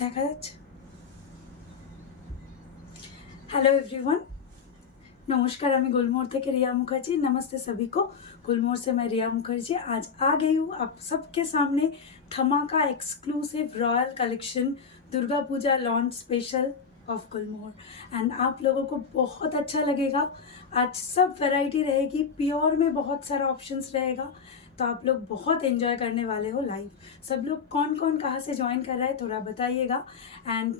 দেখা যাচ্ছে। Hello everyone, नमस्कार। मैं गुलमोहर থেকে रिया मुखर्जी। नमस्ते सभी को। गुलमोहर से मैं रिया मुखर्जी आज आ गई हूँ आप सबके सामने धमाका exclusive royal collection Durga Puja launch special of Gulmohar and आप लोगों को बहुत अच्छा लगेगा। आज सब वैरायटी रहेगी, प्योर में बहुत सारा ऑप्शंस रहेगा, तो आप लोग बहुत एंजॉय करने वाले हो। लाइव सब लोग कौन कौन कहाँ से ज्वाइन कर रहा है थोड़ा बताइएगा एंड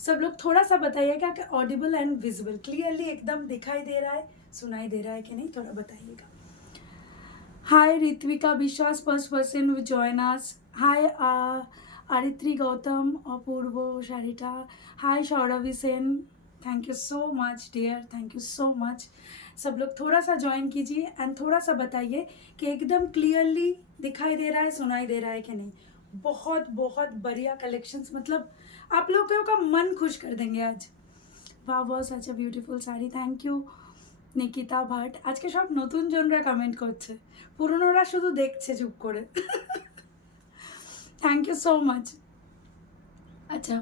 सब लोग थोड़ा सा बताइएगा कि ऑडिबल एंड विजिबल क्लियरली एकदम दिखाई दे रहा है, सुनाई दे रहा है कि नहीं, थोड़ा बताइएगा। Hi Ritvika Biswas first person will join us. Hi Aritri Gautam Apurva Sharita. Hi Sourabhi Sen, thank you so much dear, thank you so much. सब लोग थोड़ा सा ज्वाइन कीजिए एंड थोड़ा सा बताइए कि एकदम क्लियरली दिखाई दे रहा है, सुनाई दे रहा है कि नहीं। बहुत बहुत बढ़िया कलेक्शंस, मतलब आप लोगों का मन खुश कर देंगे आज। वाह वाह such a beautiful sari, thank you Nikita Bhatt. আজকে সব নতুন জনরা কমেন্ট করছে, পুরনোরা শুধু দেখছে চুপ করে। Thank you so much. अच्छा,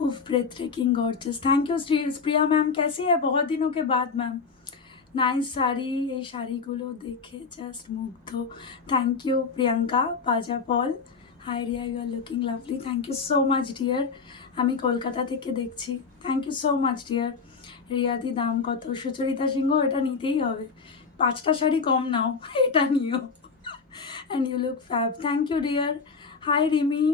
उफ breathtaking gorgeous, thank you Priya ma'am, कैसी है बहुत दिनों के बाद मैम। नाइस শাড়ি, এই শাড়িগুলো দেখে জাস্ট মুগ্ধ। থ্যাংক ইউ প্রিয়াঙ্কা পাজা Pal. Hi Riya, you are looking lovely, thank you so much dear. আমি কলকাতা থেকে দেখছি, thank you so much dear. রিয়াদি দাম কত? সুচরিতা সিংহ, এটা নিতেই হবে, 5টা শাড়ি কম নাও, এটা নিও। And you look fab, thank you dear. Hi Rimi,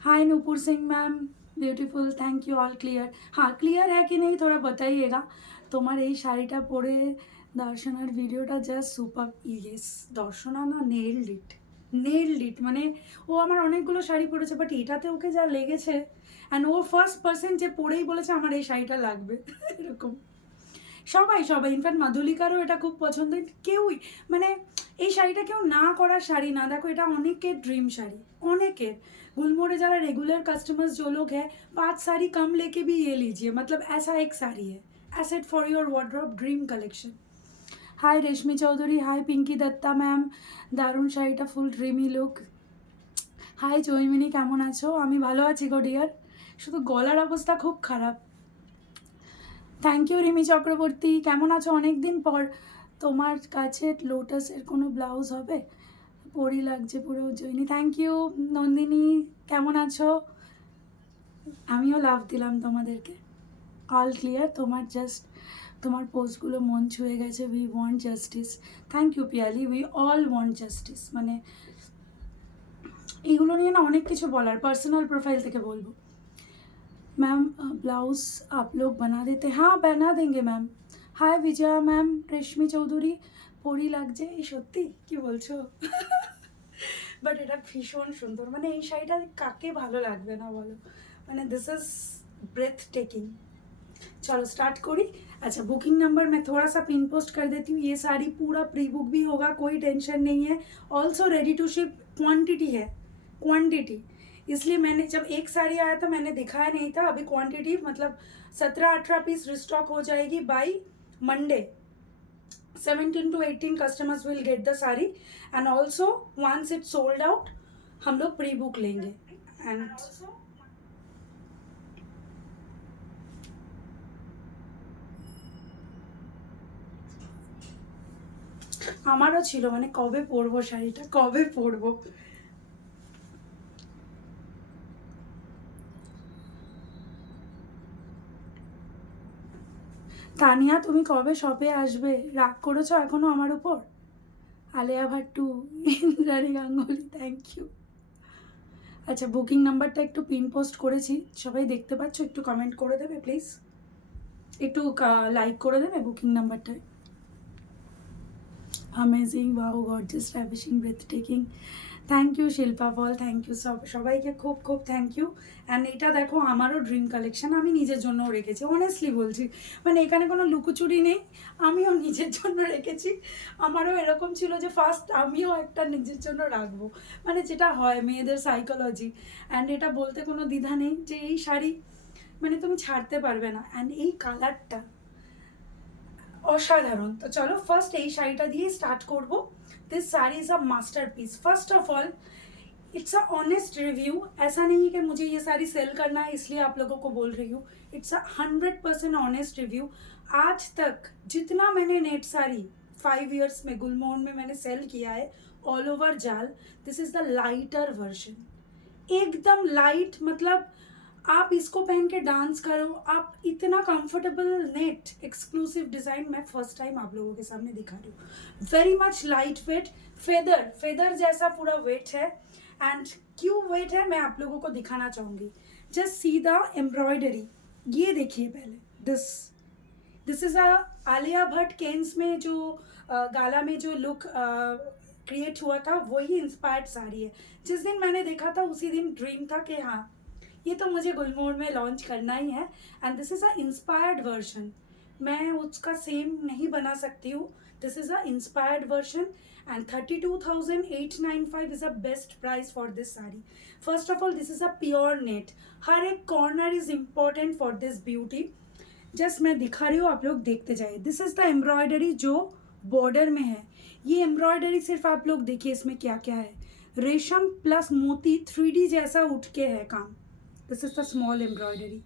hi Nupur Singh ma'am, beautiful, thank you. All clear? हाँ क्लियर है कि नहीं थोड़ा बताइएगा। তোমার এই শাড়িটা পরে দর্শনার ভিডিওটা জাস্ট সুপার। ইয়েস, দর্শনা না নেইলড ইট মানে ও আমার অনেকগুলো শাড়ি পরেছে, বাট এটাতে ওকে যা লেগেছে অ্যান্ড ও ফার্স্ট পার্সন যে পরেই বলেছে আমার এই শাড়িটা লাগবে। এরকম সবাই ইনফ্যাক্ট মাধুলিকারও এটা খুব পছন্দ। কেউই মানে এই শাড়িটা কেউ না করার শাড়ি না। देखो এটা অনেকের ड्रीम শাড়ি, অনেকের। गुलमोहर যারা रेगुलर कस्टमर्स जो लोग हैं 5 साड़ी कम लेके भी ये लीजिए, मतलब ऐसा एक साड़ी है, asset for your wardrobe dream collection. Hi Reshmi Chowdhury, hi Pinky Dutta ma'am, দারুণ শাড়িটা full dreamy look. Hi Joymini, কেমন আছো? আমি ভালো আছি গো ডিয়ার, শুধু গলার অবস্থা খুব খারাপ। থ্যাংক ইউ রিমি চক্রবর্তী, কেমন আছো? অনেক দিন পর। তোমার কাছে লোটাসের কোনো ব্লাউজ হবে? পরি লাগছে পুরো জয়নি, থ্যাংক ইউ। নন্দিনী, কেমন আছো? আমিও লাভ দিলাম তোমাদেরকে। অল ক্লিয়ার, তোমার পোস্টগুলো মন ছুঁয়ে গেছে। We want justice, thank you Piyali, we all want justice. মানে এইগুলো নিয়ে না অনেক কিছু বলার, পার্সোনাল প্রোফাইল থেকে বলবো। मैम ब्लाउज आप लोग बना देते? हाँ बना देंगे मैम। हाय विजया मैम, रेशमी चौधरी, পরি লাগছে। এই সত্যি কি বলছো? বাট এটা ভীষণ সুন্দর, মানে এই শাড়িটা কাকে ভালো লাগবে না বলো, মানে दिस इज ब्रेथ टेकिंग। चलो स्टार्ट करी। अच्छा बुकिंग नंबर मैं थोड़ा सा पिन पोस्ट कर देती हूँ। ये साड़ी पूरा प्री बुक भी होगा, कोई टेंशन नहीं है। Also ready to ship quantity है, क्वांटिटी, इसलिए मैंने जब एक साड़ी आया था मैंने दिखाया नहीं था। अभी क्वांटिटी मतलब 17-18 पीस रिस्टॉक हो जाएगी by Monday. 17 to 18 customers will get the sari and also once it sold out हम लोग प्री बुक लेंगे एंड আমারও ছিল, মানে কবে পরবো শাড়িটা, কবে পরবো। তানিয়া তুমি কবে শপে আসবে? রাগ করেছো এখনো আমার উপর? আলিয়া ভাট্টু, ইন্দ্রাণী গাঙ্গুলি, থ্যাংক ইউ। আচ্ছা বুকিং নাম্বারটা একটু পিন পোস্ট করেছি, সবাই দেখতে পাচ্ছ, একটু কমেন্ট করে দেবে প্লিজ, একটু লাইক করে দেবে বুকিং নাম্বারটায়। Amazing, wow gorgeous, ravishing, breathtaking, thank you Shilpa Bal, thank you সবাইকে খুব খুব থ্যাংক ইউ। অ্যান্ড এটা দেখো আমারও ড্রিম কালেকশন, আমি নিজের জন্যও রেখেছি, অনেস্টলি বলছি, মানে এখানে কোনো লুকোচুরি নেই, আমিও নিজের জন্য রেখেছি। আমারও এরকম ছিল যে ফার্স্ট আমিও একটা নিজের জন্য রাখবো, মানে যেটা হয় মেয়েদের সাইকোলজি। অ্যান্ড এটা বলতে কোনো দ্বিধা নেই যে এই শাড়ি মানে তুমি ছাড়তে পারবে না। অ্যান্ড এই কালারটা অসাধারণ। তো চলো ফার্স্ট এই শাড়িটা দিয়ে স্টার্ট করব। This sari is a masterpiece. First of all it's a honest review, ऐसा नहीं है कि मुझे ये सारी सेल करना है इसलिए आप लोगों को बोल रही हूँ। It's a 100% honest review. आज तक जितना मैंने नेट साड़ी 5 years में गुलमोहर में मैंने सेल किया है ऑल ओवर जाल, this is the lighter version. एकदम लाइट, मतलब आप इसको पहन के डांस करो, आप इतना कंफर्टेबल नेट एक्सक्लूसिव डिज़ाइन मैं फर्स्ट टाइम आप लोगों के सामने दिखा रही हूँ। Very much light weight, feather feather जैसा पूरा वेट है। एंड क्यों वेट है मैं आप लोगों को दिखाना चाहूँगी। जस्ट सी द एम्ब्रॉयडरी, ये देखिए पहले। This is a Alia Bhatt Cannes में जो गाला में जो लुक क्रिएट हुआ था वही इंस्पायर्ड साड़ी है। जिस दिन मैंने देखा था उसी दिन ड्रीम था कि हाँ ये तो मुझे गुलमोहर में लॉन्च करना ही है। And this is a inspired version, मैं उसका सेम नहीं बना सकती हूँ। This is a inspired version and 32,895 is a best price for this sari. First of all this is a pure net, हर एक corner is important for this beauty. Just मैं दिखा रही हूँ, आप लोग देखते जाइए। दिस इज़ द एम्ब्रॉयडरी जो बॉर्डर में है। ये एम्ब्रॉयडरी सिर्फ आप लोग देखिए इसमें क्या क्या है। रेशम प्लस मोती 3D जैसा उठ के है काम। This is the small embroidery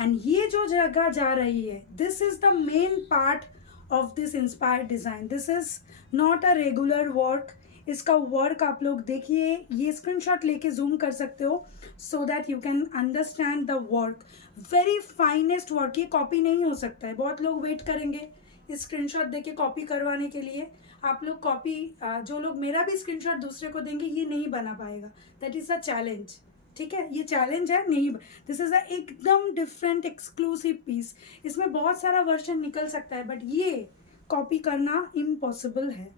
and ये जो जगह जा रही है, this is the main part of this inspired design. This is not a regular work. इसका वर्क आप लोग देखिए, ये स्क्रीनशॉट लेके जूम कर सकते हो so that you can understand the work. Very finest work, ये कॉपी नहीं हो सकता है। बहुत लोग वेट करेंगे इस स्क्रीनशॉट देके कॉपी करवाने के लिए। आप लोग कॉपी, जो लोग मेरा भी स्क्रीनशॉट दूसरे को देंगे, ये नहीं बना पाएगा। दैट इज़ अ चैलेंज, ठीक है, ये चैलेंज है। नहीं, दिस इज़ अ एकदम डिफरेंट एक्सक्लूसिव पीस। इसमें बहुत सारा वर्जन निकल सकता है बट ये कॉपी करना इम्पॉसिबल है।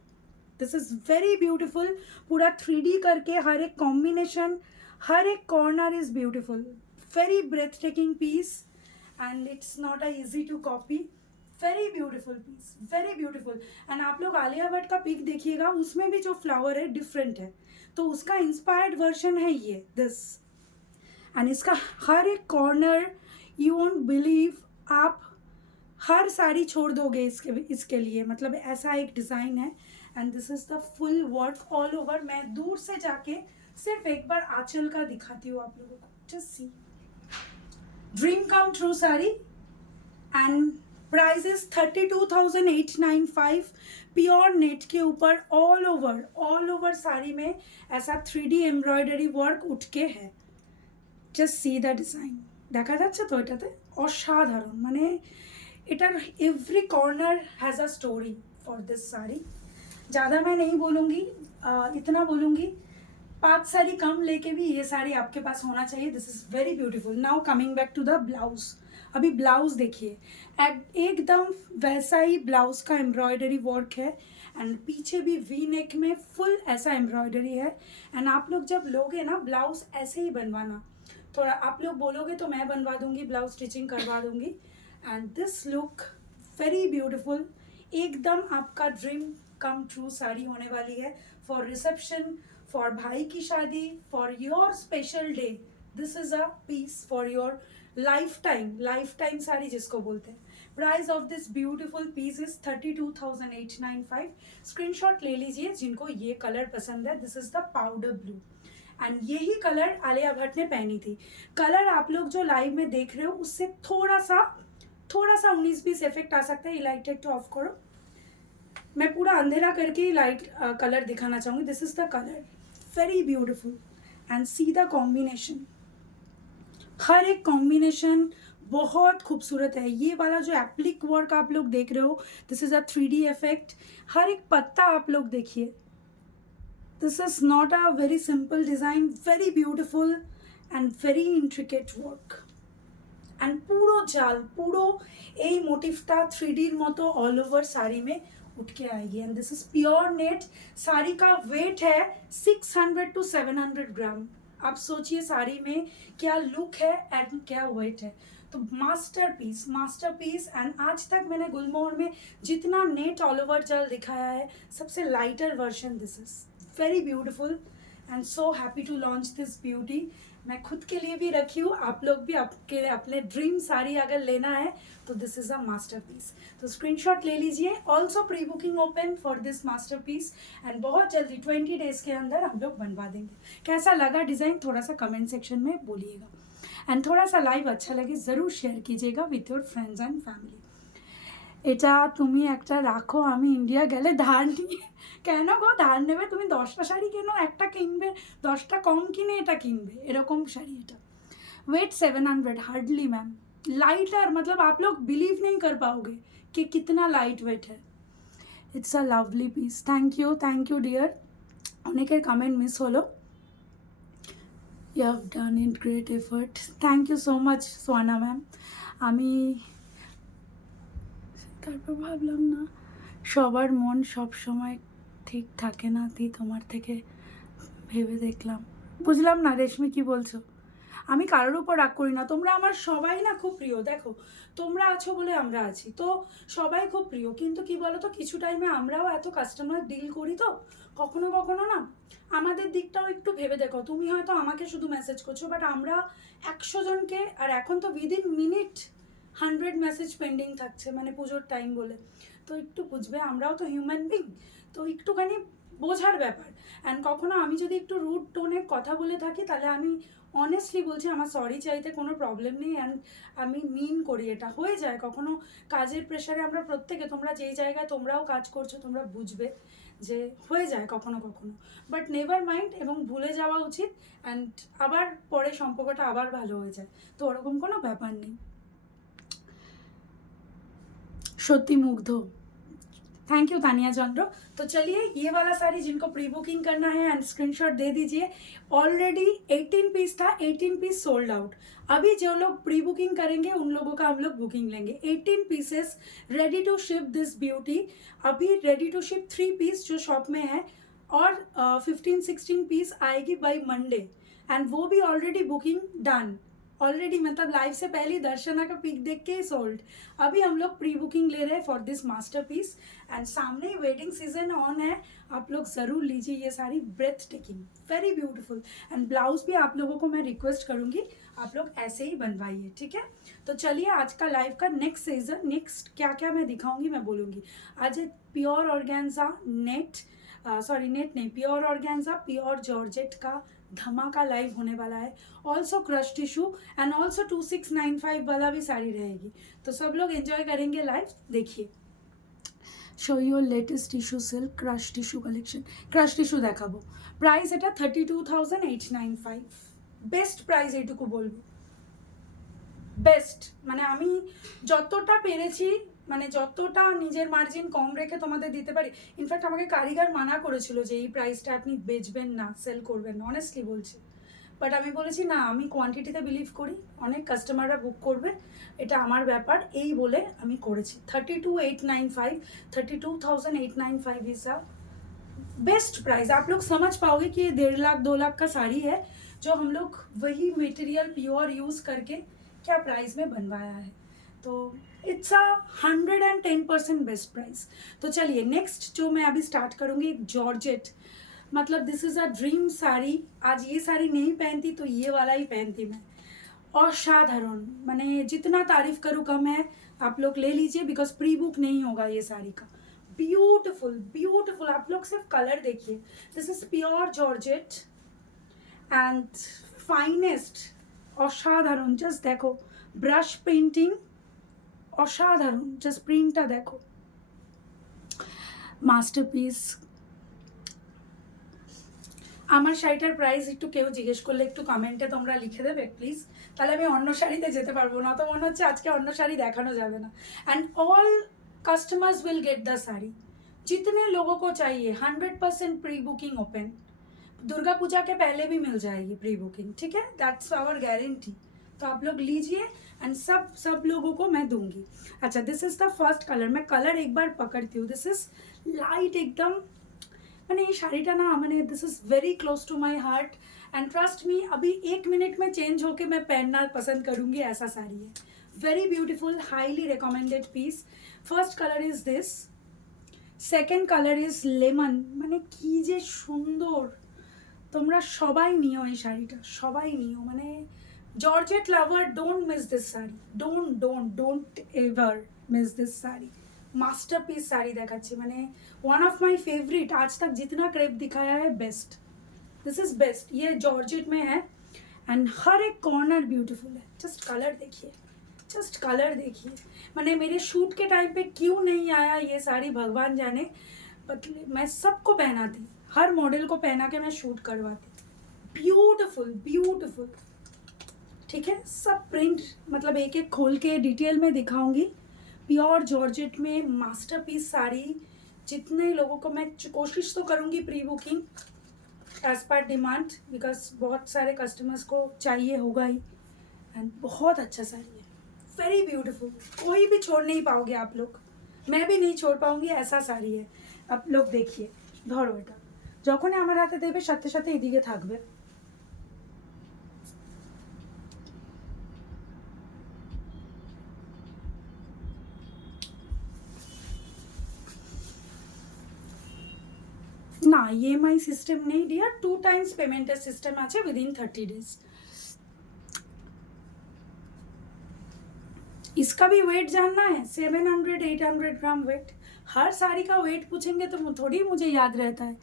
दिस इज़ वेरी ब्यूटिफुल, पूरा 3D करके हर एक कॉम्बिनेशन, हर एक corner is beautiful. Very breath taking piece and it's not a easy to copy. Very beautiful piece, very beautiful. And आप लोग आलिया भट्ट का पिक देखिएगा, उसमें भी जो फ्लावर है डिफरेंट है, तो उसका इंस्पायर्ड वर्जन है ये दिस। एंड इसका हर एक कॉर्नर, यू वोंट बिलीव, आप हर साड़ी छोड़ दोगे इसके लिए, मतलब ऐसा एक डिज़ाइन है। And this is the full work all over. मैं दूर से जाके सिर्फ एक बार आंचल का दिखाती हूँ आप लोगों को। Just see, dream come true sari and price is 32,895। Pure net के ऊपर ऑल ओवर साड़ी में ऐसा 3D एम्ब्रॉयडरी वर्क उठ के है। জাস্ট সি দ্য ডিজাইন, দেখা যাচ্ছে তো এটাতে? অসাধারণ, মানে এটার every corner has a story for this sari. ज़्यादा मैं नहीं बोलूँगी, इतना बोलूँगी 5 साड़ी कम लेके भी ये साड़ी आपके पास होना चाहिए। This is very beautiful. Now coming back to the blouse. अभी ब्लाउज देखिए, एकदम वैसा ही ब्लाउज का एम्ब्रॉयडरी वर्क है एंड पीछे भी वी नेक में फुल ऐसा एम्ब्रॉयडरी है। एंड आप लोग जब लोगे ना ब्लाउज ऐसे ही बनवाना, थोड़ा आप लोग बोलोगे तो मैं बनवा दूंगी, ब्लाउज स्टिचिंग करवा दूंगी। And this look very beautiful, एकदम आपका ड्रीम कम ट्रू साड़ी होने वाली है फॉर रिसेप्शन, फॉर भाई की शादी, for your special day. This is a piece for your lifetime sari जिसको बोलते हैं। Price of this beautiful piece is 32,895। Screenshot ले लीजिए जिनको ये कलर पसंद है। This is the powder blue and यही कलर आलिया भट्ट ने पहनी थी। कलर आप लोग जो लाइव में देख रहे हो उससे थोड़ा सा 19-20 इफेक्ट आ सकता है। इलाइटेड तो ऑफ करो, मैं पूरा अंधेरा करके ही लाइट कलर दिखाना चाहूँगी। This is the colour, very beautiful and see the combination. हर एक कॉम्बिनेशन बहुत खूबसूरत है। ये वाला जो एप्लिक वर्क आप लोग देख रहे हो, this is a 3D effect. हर एक पत्ता आप लोग देखिए। This is not a very simple design, very beautiful and very intricate work. And পুরো জাল, পুরো এই মোটিভটা 3Dর মতো অল ওভার শাড়ি में उठ के आएगी। And this is pure net. Sari का वेट है 600 to 700 ग्राम। आप सोचिए साड़ी में क्या लुक है एंड क्या वेट है। तो मास्टरपीस। एंड आज तक मैंने गुलमोहर में जितना नेट ऑल ओवर जल दिखाया है, सबसे lighter version this is very beautiful and so happy to launch this beauty. मैं खुद के लिए भी रखी हूँ, आप लोग भी आपके अपने ड्रीम साड़ी अगर लेना है तो दिस इज़ अ मास्टरपीस. तो स्क्रीनशॉट ले लीजिए. Also pre booking open for this masterpiece and बहुत जल्दी 20 डेज के अंदर हम लोग बनवा देंगे. कैसा लगा डिज़ाइन थोड़ा सा कमेंट सेक्शन में बोलिएगा. एंड थोड़ा सा लाइव अच्छा लगे ज़रूर शेयर कीजिएगा with your friends and family. এটা তুমি একটা রাখো, আমি ইন্ডিয়া গেলে ধার নিয়ে. কেন গো, ধার নেবে? তুমি 10টা শাড়ি কেনো, একটা কিনবে, 10টা কম কিনে এটা কিনবে, এরকম শাড়ি এটা. Wait 700 hardly ma'am. लाइटर मतलब आप लोग बिलीव नहीं कर पाओगे कि कितना लाइट वेट है. It's a lovely piece. Thank you dear. অনেকের কমেন্ট মিস হলো. You have done it great effort. Thank you so much সোয়ানা ম্যাম. আমি তারপর ভাবলাম না সবার মন সব সময় ঠিক থাকে না, তুই তোমার থেকে ভেবে দেখলাম. বুঝলাম না রেশমি কি বলছো. আমি কারোর উপর রাগ করি না, তোমরা আমার সবাই না খুব প্রিয়. দেখো তোমরা আছো বলে আমরা আছি, তো সবাই খুব প্রিয়. কিন্তু কি বলো তো, কিছু টাইমে আমরাও এত কাস্টমার ডিল করি, তো কখনো কখনো না আমাদের দিকটাও একটু ভেবে দেখো. তুমি হয়তো আমাকে শুধু মেসেজ করছো, বাট আমরা 100 জনকে, আর এখন তো উইদিন মিনিট 100 মেসেজ পেন্ডিং থাকছে, মানে পুজোর টাইম বলে. তো একটু বুঝবে, আমরাও তো হিউম্যান বিং, তো একটুখানি বোঝার ব্যাপার. অ্যান্ড কখনো আমি যদি একটু রুড টোনে কথা বলে থাকি, তাহলে আমি অনেস্টলি বলছি আমার সরি চাইতে কোনো প্রবলেম নেই. অ্যান্ড আমি মিন করি, এটা হয়ে যায় কখনো কাজের প্রেশারে. আমরা প্রত্যেকে, তোমরা যেই জায়গায় তোমরাও কাজ করছো, তোমরা বুঝবে যে হয়ে যায় কখনো কখনো, বাট নেভার মাইন্ড, এবং ভুলে যাওয়া উচিত. অ্যান্ড আবার পরে সম্পর্কটা আবার ভালো হয়ে যায়, তো ওরকম কোনো ব্যাপার নেই. সত্যি মুগ্ধ. थैंक यू तानिया चंद्र. तो चलिए ये वाला साड़ी जिनको प्री बुकिंग करना है एंड स्क्रीनशॉट दे दीजिए. ऑलरेडी 18 पीस था, 18 पीस सोल्ड आउट. अभी जो लोग प्री बुकिंग करेंगे उन लोगों का हम लोग बुकिंग लेंगे. 18 pieces ready to ship this beauty. अभी रेडी टू शिप 3 पीस जो शॉप में है, और 15-16 पीस आएगी बाई मंडे. एंड वो भी ऑलरेडी बुकिंग डन ऑलरेडी, मतलब लाइव से पहले दर्शना का पिक देख के ही सोल्ड. अभी हम लोग प्री बुकिंग ले रहे हैं फॉर दिस मास्टरपीस. एंड सामने ही वेडिंग सीजन ऑन है, आप लोग ज़रूर लीजिए ये sari. Breath taking, very beautiful. And blouse भी आप लोगों को मैं रिक्वेस्ट करूँगी आप लोग ऐसे ही बनवाइए, ठीक है. तो चलिए आज का लाइव का नेक्स्ट क्या क्या मैं दिखाऊंगी मैं बोलूँगी. आज pure organza net, sorry net नहीं, प्योर ऑर्गेन्जा प्योर जॉर्जेट का धमाका लाइव होने वाला है. Also crush tissue and also 2695 वाला भी साड़ी रहेगी. तो सब लोग एंजॉय करेंगे लाइव. देखिए, show your latest tissue silk crush tissue collection. Crush tissue দেখাবো. প্রাইস এটা 32,895. বেস্ট প্রাইস এইটুকু বলবো, বেস্ট. মানে আমি যতটা পেরেছি, মানে যতটা নিজের মার্জিন কম রেখে তোমাদের দিতে পারি. ইনফ্যাক্ট আমাকে কারিগর মানা করেছিল যে এই প্রাইসটা আপনি বেচবেন না, সেল করবেন না, অনেস্টলি বলছি. বাট আমি বলেছি না, আমি কোয়ান্টিটিতে বিলিভ করি, অনেক কাস্টমাররা বুক করবে, এটা আমার ব্যাপার, এই বলে আমি করেছি. 32,895, 32,895 इज अ बेस्ट प्राइस. आप लोग समझ पाओगे कि ये 1.5 लाख 2 लाख का साड़ी है, जो हम लोग वही मटेरियल प्योर यूज़ करके क्या प्राइस में बनवाया है. तो इट्स अ 110% बेस्ट प्राइस. तो चलिए नेक्स्ट जो मैं अभी स्टार्ट करूँगी, जॉर्जेट. मतलब this is a dream sari. आज ये साड़ी नहीं पहनती तो ये वाला ही पहनती मैं. असाधारण, मैंने जितना तारीफ करूँ कम है. आप लोग ले लीजिए, बिकॉज प्री बुक नहीं होगा ये साड़ी का. Beautiful beautiful. आप लोग सिर्फ कलर देखिए. This is pure georgette and finest. असाधारण, जस्ट देखो ब्रश पेंटिंग, असाधारण. जस्ट प्रिंटটা দেখো, মাস্টারপিস. আমার শাড়িটার প্রাইস একটু কেউ জিজ্ঞেস করলে একটু কমেন্টে তোমরা লিখে দেবে প্লিজ, তাহলে আমি অন্য শাড়িতে যেতে পারবো না. তো মনে হচ্ছে আজকে অন্য শাড়ি দেখানো যাবে না. And all customers will get the sari. जितने लोगों को चाहिए 100% प्री बुकिंग ओपन. दुर्गा पूजा के पहले भी मिल जाएगी प्री बुकिंग, ठीक है. That's our guarantee. तो आप लोग लीजिए एंड सब लोगों को मैं दूंगी. अच्छा, this is the first colour. मैं कलर एक बार पकड़ती हूँ. दिस इज़ लाइट एकदम, मैंने ये शाड़ीटा ना, मैंने this is very close to my heart. And trust me, अभी 1 मिनट में चेंज होके मैं पहनना पसंद करूँगी, ऐसा साड़ी है. very beautiful, highly recommended piece. First color is this, second color is lemon. মানে কি যে সুন্দর, তোমরা সবাই নিও এই শাড়িটা, সবাই নিও, মানে georgette lover don't miss this sari, don't ever miss this sari. Masterpiece sari देखाচ্ছি, মানে वन ऑफ माय फेवरेट, आज तक जितना क्रेप दिखाया है बेस्ट, दिस इज बेस्ट। ये जॉर्जेट में है एंड हर एक कॉर्नर ब्यूटीफुल है। जस्ट कलर देखिए, जस्ट कलर देखिए, मैंने मेरे शूट के टाइम पे क्यों नहीं आया ये साड़ी भगवान जाने, बट मैं सबको पहनाती, हर मॉडल को पहना के मैं शूट करवाती। ब्यूटीफुल ब्यूटीफुल, ठीक है। सब प्रिंट मतलब एक एक खोल के डिटेल में दिखाऊंगी। प्योर जॉर्जेट में मास्टरपीस साड़ी, जितने लोगों को मैं कोशिश तो करूंगी प्री बुकिंग एज पर डिमांड, बिकॉज बहुत सारे कस्टमर्स को चाहिए होगा ही, एंड बहुत अच्छा साड़ी है, वेरी ब्यूटीफुल, कोई भी छोड़ नहीं पाओगे आप लोग, मैं भी नहीं छोड़ पाऊंगी, ऐसा साड़ी है। आप लोग देखिए, ধরো এটা যখনই আমার হাতে দেবে সাথে সাথে এদিকে থাকবে। না ইএমআই সিস্টেম নেই ডিয়ার, 2 টাইমস পেমেন্টের সিস্টেম আছে উইদিন 30 डेज। इसका भी वेट जानना है, 700-800 ग्राम वेट। हर साड़ी का वेट पूछेंगे तो थोड़ी मुझे याद रहता है।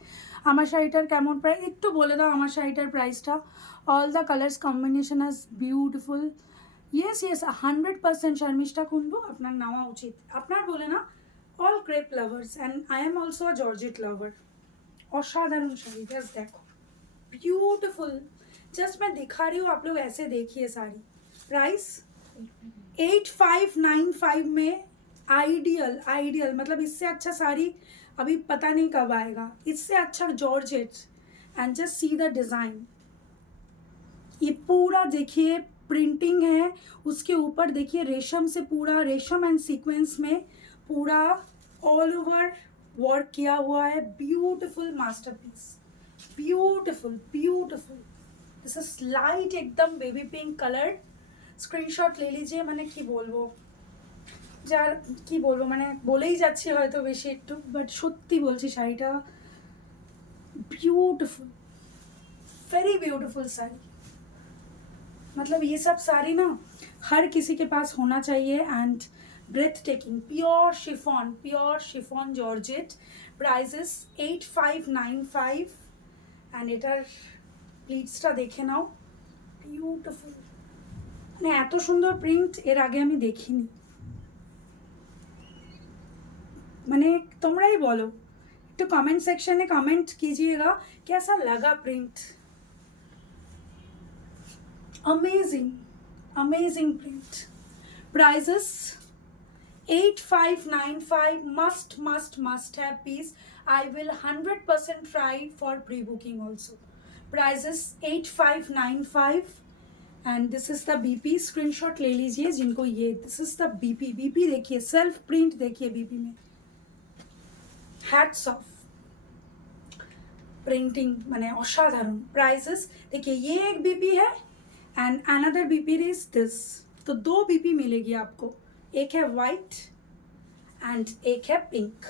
আমার শাড়িটার কেমন প্রাইস একটু বলে দাও, আমার শাড়িটার প্রাইসটা। All the colours combination is beautiful. Yes yes 100% Sharmishtha Kundu আপনার নেওয়া উচিত, আপনার বলে না, all crepe lovers and I am also a georgette lover. असाधारण साड़ी, जस्ट देखो ब्यूटीफुल, जस्ट मैं दिखा रही हूँ, आप लोग ऐसे देखिए साड़ी। प्राइस 8595 में आइडियल, आइडियल मतलब इससे अच्छा साड़ी अभी पता नहीं कब आएगा, इससे अच्छा georgette. And just see the design, ये पूरा देखिए प्रिंटिंग है, उसके ऊपर देखिए रेशम से पूरा रेशम एंड सीक्वेंस में पूरा ऑल ओवर वर्क किया हुआ है। Beautiful masterpiece, beautiful beautiful. This is light एकदम बेबी पिंक कलर। স্ক্রিনশট ले लीजिए, মানে কি বলবো, যার কি বলবো, মানে বলেই যাচ্ছি হয়তো বেশি একটু, বাট সত্যি বলছি শাড়িটা ब्यूटीफुल, वेरी ब्यूटीफुल साड़ी। मतलब ये सब साड़ी ना हर किसी के पास होना चाहिए। And breathtaking, pure chiffon georgette. Prices 8595 and एटार प्लीट्सटा देखे नाओ, ब्यूटीफुल, মানে এত সুন্দর প্রিন্ট এর আগে আমি দেখিনি। মানে তোমরাই বলো, একটু कमेंट सेक्शन में कमेंट कीजिएगा कैसा लगा print. Amazing amazing print. Prices 8595, must have piece। I will 100% try for pre-booking also। Prices 8595 and this is the BP. Screenshot ले लीजिए जिनको ये, this is the BP. BP देखिए, सेल्फ प्रिंट देखिए बीपी में, हैट्स ऑफ, प्रिंटिंग माने असाधारण। Prices देखिए, ये एक बीपी है and another BP is this, तो 2 बीपी मिलेगी आपको, एक है वाइट एंड एक है पिंक।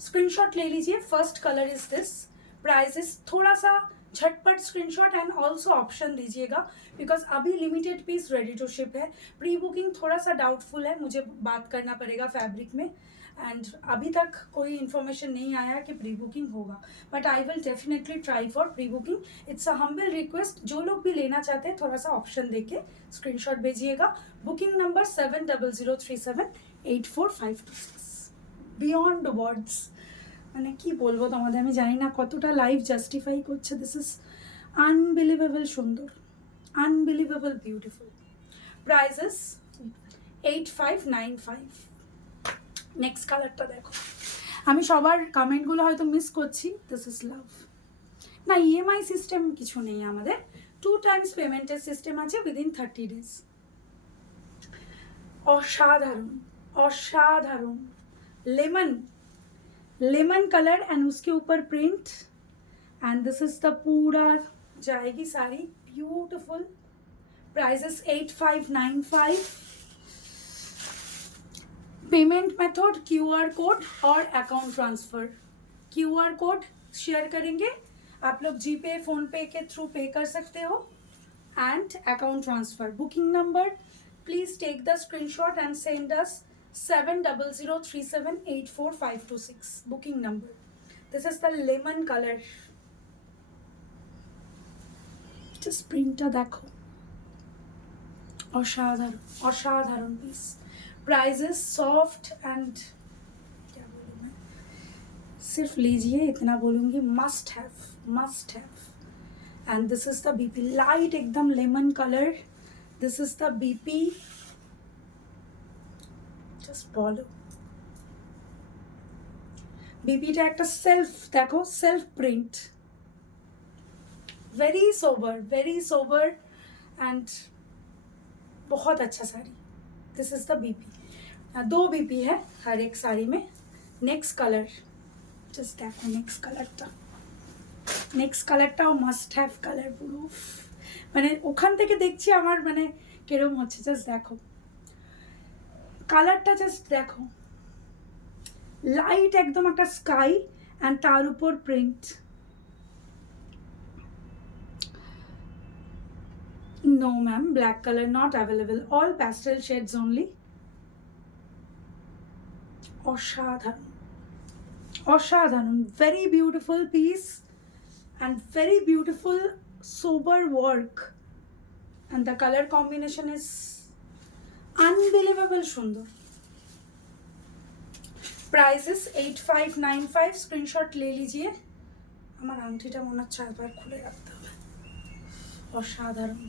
स्क्रीनशॉट ले लीजिए, first colour is this. Prices थोड़ा सा झटपट स्क्रीनशॉट एंड ऑल्सो ऑप्शन दीजिएगा, बिकॉज अभी limited piece ready to ship है। प्री बुकिंग थोड़ा सा डाउटफुल है, मुझे बात करना पड़ेगा फैब्रिक में, एंड अभी तक कोई इन्फॉर्मेशन नहीं आया कि प्री बुकिंग होगा, but I will definitely try for pre booking. It's a humble request, जो लोग भी लेना चाहते हैं थोड़ा सा ऑप्शन देके स्क्रीनशॉट भेजिएगा। Booking number 7003784526। बियॉन्ड वर्ड्स, মানে কি বলবো তোমাদের, আমি জানি না কতটা লাইভ জাস্টিফাই করছে। দিস ইজ আনবিলিভেবল সুন্দর, আনবিলিভেবল বিউটিফুল। প্রাইসেস 8595। নেক্সট কালারটা দেখো, আমি সবার কমেন্টগুলো হয়তো মিস করছি। This is love. না ইএমআই সিস্টেম কিছু নেই আমাদের, 2 টাইমস পেমেন্টের সিস্টেম আছে উইদিন 30 डेज। অসাধারণ অসাধারণ, लेमन कलर एंड उसके ऊपर print, and this is the पूरा जाएगी sari, beautiful. Prices 8595। Payment method QR code और account transfer. QR code share करेंगे, आप लोग जीपे फोन पे के थ्रू पे कर सकते हो and account transfer. Booking number please take the screenshot and send us 7003784526 booking number. This is the lemon colour. Just প্রিন্টটা দেখো, অসাধারণ অসাধারণ পিস. प्राइजेस सॉफ्ट एंड क्या बोलूँ मैं, सिर्फ लीजिए इतना बोलूँगी, must have must have. And this is the BP light एकदम lemon colour. This is the BP. Just বলো बीपीটা একটা সেলফ দেখো, self print, very sober and बहुत अच्छा sari. This is the BP. 2 BP है हर एक साड़ी में. नेक्स्ट कलर জাস্ট দেখো, নেক্সট কালারটাও মাস্ট হ্যাভ কালার. পুরো মানে ওখান থেকে দেখছি আমার মানে কেরম হচ্ছে. জাস্ট দেখো কালারটা, জাস্ট দেখো লাইট একদম একটা স্কাই অ্যান্ড তার উপর print. No ma'am, black color not available, all pastel shades only. অসাধারণ, very beautiful piece and very beautiful sober work, and the color combination is unbelievable সুন্দর. Price is 8595. स्क्रीनशॉट ले लीजिए. আমার আংটিটা মনে হচ্ছে একবার খুলে রাখতে হবে. অসাধারণ.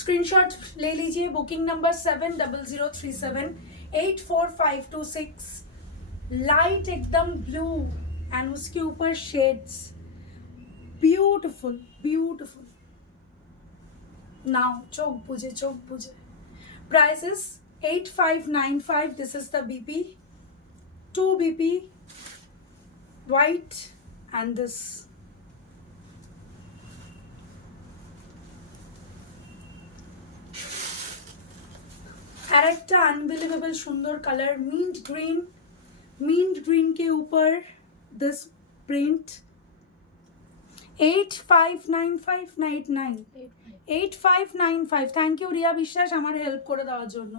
स्क्रीनशॉट ले लीजिए. Booking number 7003784526. लाइट एकदम ब्लू एंड उसके ऊपर शेड्स. Beautiful beautiful. नाउ चोक बुझे. Price is 8595. This is the BP. 2 BP white and this. আর একটা আনবিলিভেবল সুন্দর কালার, মিন্ট গ্রিন के ऊपर दिस प्रिंट. 8595 8595. थैंक यू रिया বিশ্বাস আমার হেল্প করে দেওয়ার জন্য.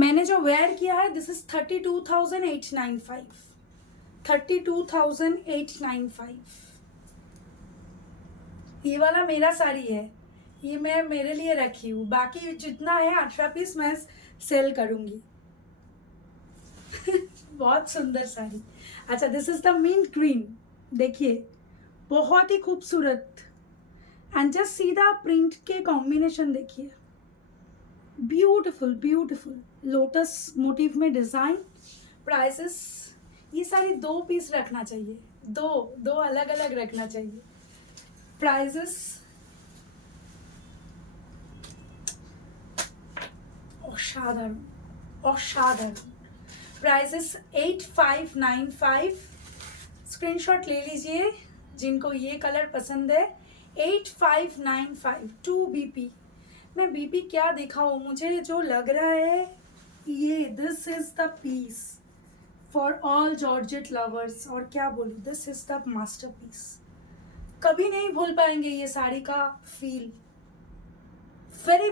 मैंने जो वेयर किया है दिस इज 32,895. 32,895. ये वाला मेरा साड़ी है, ये मैं मेरे लिए रखी हूँ. बाकी जितना है 18 पीस मैं सेल करूँगी. बहुत सुंदर साड़ी. अच्छा, this is the mint green. देखिए बहुत ही खूबसूरत. And just see the print के कॉम्बिनेशन देखिए. ब्यूटिफुल लोटस मोटिव में डिज़ाइन. प्राइसेस, ये सारी 2 पीस रखना चाहिए, दो अलग अलग रखना चाहिए. प्राइसेस অসাধারণ. प्राइसेस 8595. स्क्रीनशॉट ले लीजिए जिनको ये कलर पसंद है. 8595. 2 बीपी. मैं बीपी क्या दिखाऊँ, मुझे जो लग रहा है ये this is the piece for all georgette lovers. और क्या बोलूँ, दिस इज द मास्टरपीस. कभी नहीं भूल पाएंगे ये साड़ी का फील. Very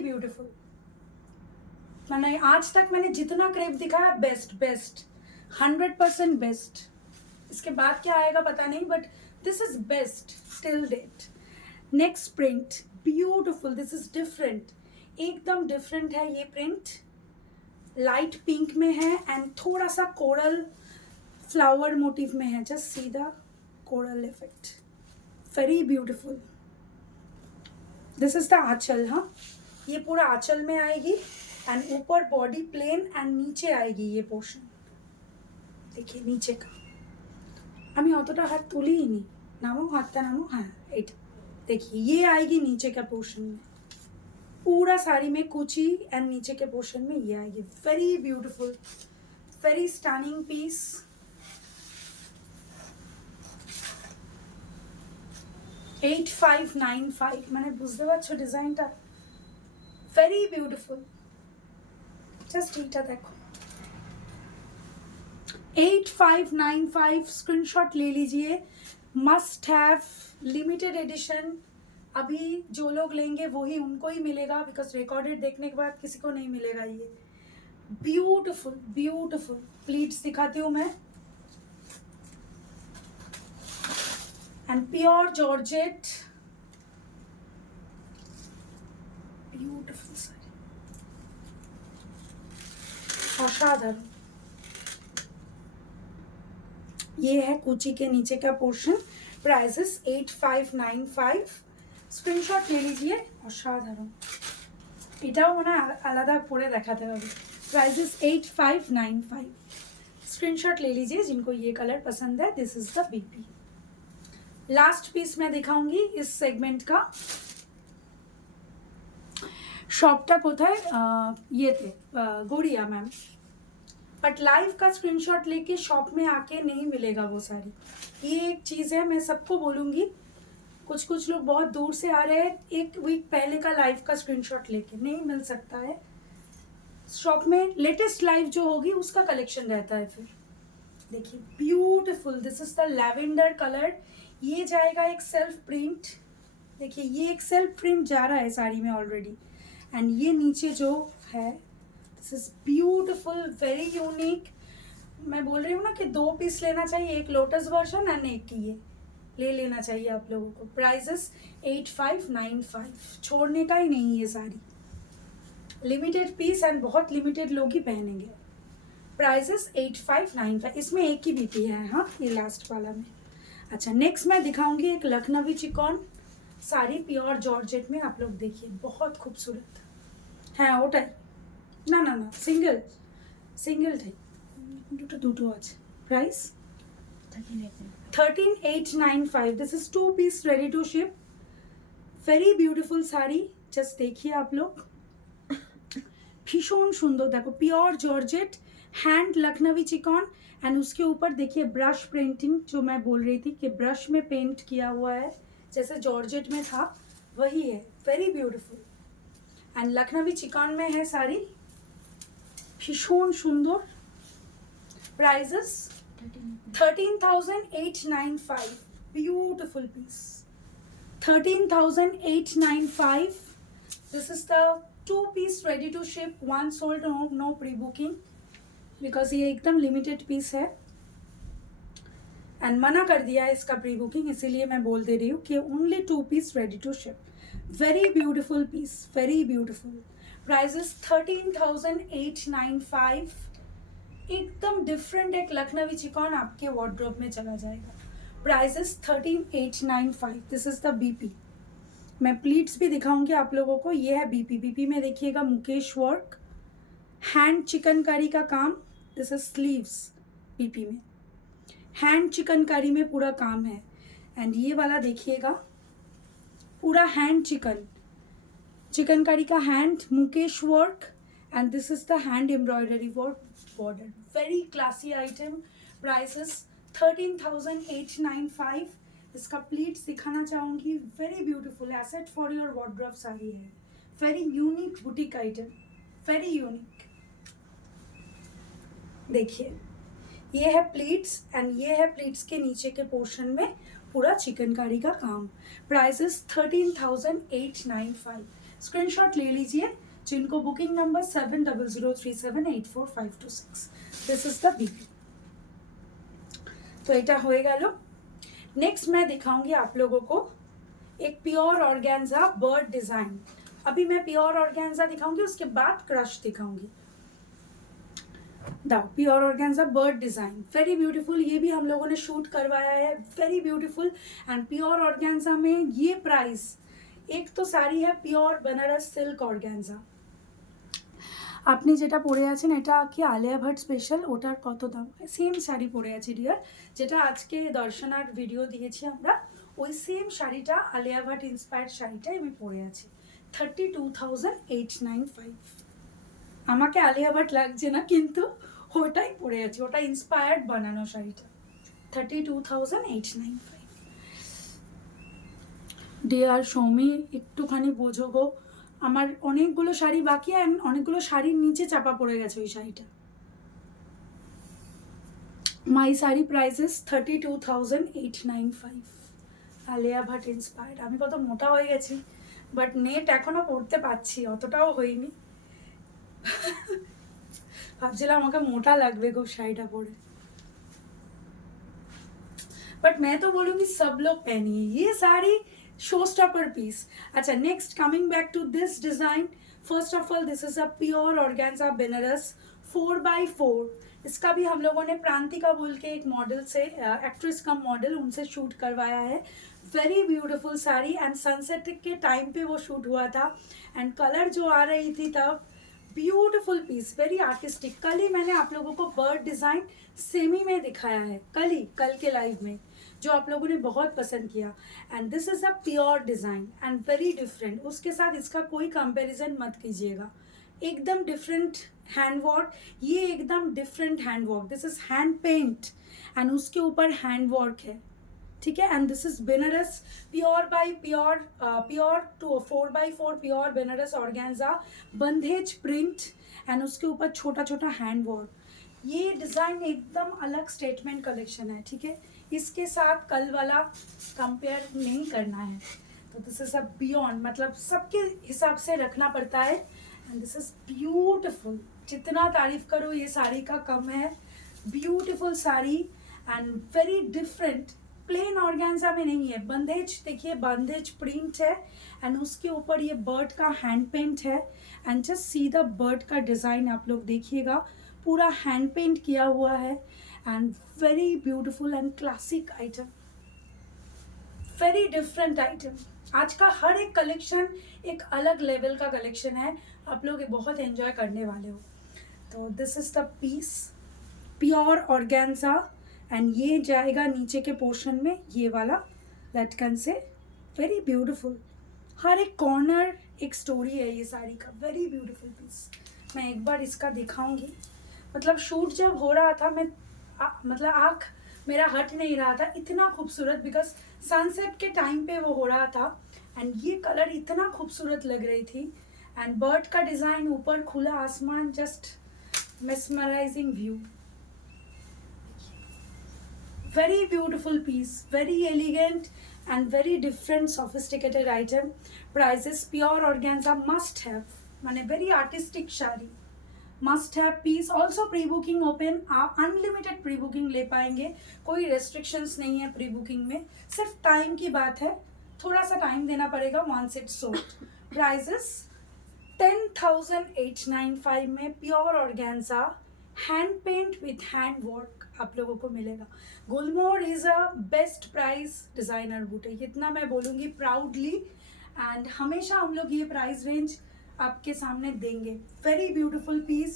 beautiful. मैंने आज तक मैंने जितना क्रेप दिखाया बेस्ट 100% बेस्ट. इसके बाद क्या आएगा पता नहीं, but this is best till date. Next print beautiful. This is different, एकदम डिफरेंट है ये प्रिंट. लाइट पिंक में है एंड थोड़ा सा कोरल फ्लावर मोटिव में है. Just see the coral effect. Very beautiful. This is the aanchal. हाँ, ये पूरा आंचल में आएगी एंड ऊपर बॉडी प्लेन एंड नीचे आएगी ये पोर्शन. देखिए नीचे का আমি অতটা হাত তুলিই নি. নামো, হাতটা নামো. হ্যাঁ, এটা देखिए ये आएगी नीचे का पोर्शन में. पूरा साड़ी में कुची एंड नीचे के पोर्शन में ये आएगी. Very beautiful, very stunning piece. 8595. মানে বুঝতে পারছো ডিজাইনটা, ভেরি বিউটিফুল. জাস্ট এইটা দেখো, 8595 स्क्रीनशॉट ले लीजिए, मस्ट हैव, लिमिटेड एडिशन। अभी जो लोग लेंगे वही उनको ही मिलेगा, बिकॉज रिकॉर्डेड देखने के बाद किसी को नहीं मिलेगा। ये ब्यूटिफुल ब्यूटिफुल प्लीट्स दिखाती हूँ मैं, and pure georgette, beautiful sari, असाधारण। ये है कुची के नीचे का पोर्शन, प्राइसेस 8595, स्क्रीनशॉट ले लीजिए। असाधारण, এটাও মানে আলাদা করে দেখাতে হবে। प्राइसेस 8595, स्क्रीनशॉट ले लीजिए जिनको ये कलर पसंद है। This is the BP. Last piece मैं दिखाऊंगी इस सेगमेंट का। शॉपटा कोথায়, ये थे गोड़िया मैम, बट लाइव का स्क्रीनशॉट लेके शॉप में आके नहीं मिलेगा वो साड़ी। ये एक चीज़ है, मैं सबको बोलूँगी। कुछ कुछ लोग बहुत दूर से आ रहे हैं, एक वीक पहले का लाइव का स्क्रीनशॉट लेके नहीं मिल सकता है। शॉप में लेटेस्ट लाइव जो होगी उसका कलेक्शन रहता है। फिर देखिए beautiful, this is the lavender colour. ये जाएगा एक सेल्फ प्रिंट, देखिए ये एक सेल्फ प्रिंट जा रहा है साड़ी में ऑलरेडी, एंड ये नीचे जो है this is beautiful, very unique. मैं बोल रही हूँ ना कि 2 पीस लेना चाहिए, एक लोटस वर्जन एंड एक ये ले लेना चाहिए आप लोगों को। प्राइसेस 8595, छोड़ने का ही नहीं ये साड़ी, लिमिटेड पीस एंड बहुत लिमिटेड लोग ही पहनेंगे। प्राइसेस 8595, इसमें एक ही बीपी है। हाँ, ये लास्ट वाला में। अच्छा, नेक्स्ट मैं दिखाऊंगी एक लखनवी चिकॉन साड़ी प्योर जॉर्जेट में। आप लोग देखिए, बहुत खूबसूरत है। ওটাই না না না, সিঙ্গেল সিঙ্গেলটাই, দুটো আছে। Price 13895। This is 2 piece ready to ship, very beautiful sari. Just देखिए आप लोग, भीषण सुंदर, देखो pure georgette, hand Lucknowi chikan, and उसके ऊपर देखिए ब्रश पेंटिंग, जो मैं बोल रही थी कि ब्रश में पेंट किया हुआ है जैसे जॉर्जेट में था वही है, very beautiful. And Lucknowi chikan में है साड़ी, भीषण सुंदर। Prices 13,895, beautiful piece, 13,895। This is the 2 piece ready to ship, 1 sold, no pre booking, because ये एकदम लिमिटेड पीस है एंड मना कर दिया है इसका प्री बुकिंग, इसीलिए मैं बोल दे रही हूँ कि only 2 piece ready to ship. Very beautiful piece, very beautiful. Prices 13,895, एकदम डिफरेंट एक लखनवी चिकॉन आपके वार्डरोब में चला जाएगा। Prices 13,895। This is the BP. मैं प्लीट्स भी दिखाऊंगी आप लोगों को। ये है बीपी। बीपी में देखिएगा मुकेश वर्क, हैंड चिकनकारी का काम। दिस इज स्लीव्स, बीपी में हैंड चिकनकारी में पूरा काम है। एंड ये वाला देखिएगा, पूरा हैंड चिकनकारी का hand, mukaish work, and this is the hand embroidery work border, very classy item. Prices 13,895। इसका प्लीट्स दिखाना चाहूँगी, very beautiful, asset for your wardrobe sari है, very unique boutique item, very unique. देखिए ये है प्लीट्स, एंड ये है प्लीट्स के नीचे के पोर्शन में पूरा चिकनकारी का काम। प्राइसेस 13,895। स्क्रीनशॉट ले लीजिए जिनको booking number 7003784526। This is the BP. तो এটা হয়ে গেল। नेक्स्ट मैं दिखाऊंगी आप लोगों को एक प्योर ऑर्गेन्जा बर्ड डिजाइन। अभी मैं प्योर ऑर्गेन्जा दिखाऊंगी, उसके बाद क्रश दिखाऊंगी। The pure organza bird design, very beautiful. ये भी हम लोगों ने शूट करवाया है, very beautiful. And pure organza में ये प्राइस, एक तो साड़ी है प्योर बनारस सिल्क ऑर्गेन्जा। আপনি যেটা পরে আছেন এটা কি আলিয়া ভাট স্পেশাল, ওটার কত দাম? সেম শাড়ি পরে আছি ডিয়ার, যেটা আজকে দর্শনার ভিডিও দিয়েছি আমরা, ওই সেম শাড়িটা আলিয়া ভাট ইন্সপায়ার্ড শাড়িটাই আমি পরে আছি। 32,895। আমাকে আলিয়া ভাট লাগছে না, কিন্তু ওটাই পরে আছি, ওটা ইন্সপায়ার্ড বানানো শাড়িটা। 32,895। ডিয়ার সৌমি, একটুখানি বোঝো গো, আমার অনেকগুলো শাড়ি বাকি, অনেকগুলো শাড়ির নিচে চাপা পড়ে গেছে ওই শাড়িটা। মাই শাড়ি প্রাইসেস 32,895। আলিয়া ভাট ইন্সপায়ার্ড। আমি কত মোটা হয়ে গেছি, বাট নেট এখনও পড়তে পারছি, অতটাও হইনি। ভাবছিলাম আমাকে মোটা লাগবে খুব শাড়িটা পরে, बट मैं तो बोलूँगी सब लोग पहनिए ये साड़ी, शो स्टॉपर पीस। अच्छा, next coming back to this design. First of all this is a pure organza Benaras 4x4। इसका भी हम लोगों ने प्रांतिका बोल के एक मॉडल से, एक्ट्रेस का मॉडल, उनसे शूट करवाया है। Very beautiful sari, and sunset के टाइम पे वो शूट हुआ था, एंड कलर जो आ रही थी तब, ब्यूटीफुल पीस, वेरी आर्टिस्टिक। कल ही मैंने आप लोगों को बर्ड डिज़ाइन सेमी में दिखाया है, कल के लाइव में, जो आप लोगों ने बहुत पसंद किया। And this is a pure design and very different. उसके साथ इसका कोई कंपैरिजन मत कीजिएगा, एकदम डिफरेंट हैंड वर्क, ये एकदम different hand work. This is hand paint and उसके ऊपर हैंड वर्क है, ठीक है। And this is Benaras pure by pure, pure to 4x4 pure Benaras organza bandhej print, and उसके ऊपर छोटा छोटा हैंड वर्क। ये डिज़ाइन एकदम अलग स्टेटमेंट कलेक्शन है, ठीक है। इसके साथ कल वाला कंपेयर नहीं करना है। तो दिस इज अ बियॉन्ड, मतलब सबके हिसाब से रखना पड़ता है। एंड दिस इज ब्यूटिफुल, जितना तारीफ करो ये साड़ी का कम है। Beautiful sari and very different, plain organza में नहीं है, बंदेज, देखिए बंदेज प्रिंट है, एंड उसके ऊपर ये बर्ड का हैंड पेंट है। And just see the bird का डिज़ाइन आप लोग देखिएगा, पूरा हैंड पेंट किया हुआ है, and very beautiful and classic item, very different item. आज का हर एक कलेक्शन एक अलग लेवल का कलेक्शन है, आप लोग बहुत एंजॉय करने वाले हो। तो this is the piece, pure organza, and ये जाएगा नीचे के पोर्शन में ये वाला लटकन से, वेरी ब्यूटीफुल। हर एक कॉर्नर एक स्टोरी है ये साड़ी का, वेरी ब्यूटीफुल पीस। मैं एक बार इसका दिखाऊंगी, मतलब शूट जब हो रहा था मैं मतलब आँख मेरा हट नहीं रहा था, इतना खूबसूरत, बिकॉज सनसेट के टाइम पे वो हो रहा था, एंड ये कलर इतना खूबसूरत लग रही थी, एंड बर्ड का डिज़ाइन, ऊपर खुला आसमान, just mesmerizing view, very beautiful piece, very elegant and very different sophisticated item. Prices pure organza, must have, माने very artistic sari, must have piece. Also pre booking open, आप अनलिमिटेड प्री बुकिंग ले पाएंगे, कोई restrictions नहीं है pre booking में, सिर्फ time की बात है, थोड़ा सा टाइम देना पड़ेगा वंस इट्स सोल्ड। प्राइजेस 10,895 में pure organza hand paint with hand work आप लोगों को मिलेगा। Gulmohar is a best price designer boutique, इतना मैं बोलूँगी प्राउडली, एंड हमेशा हम लोग ये प्राइस रेंज आपके सामने देंगे। Very beautiful piece,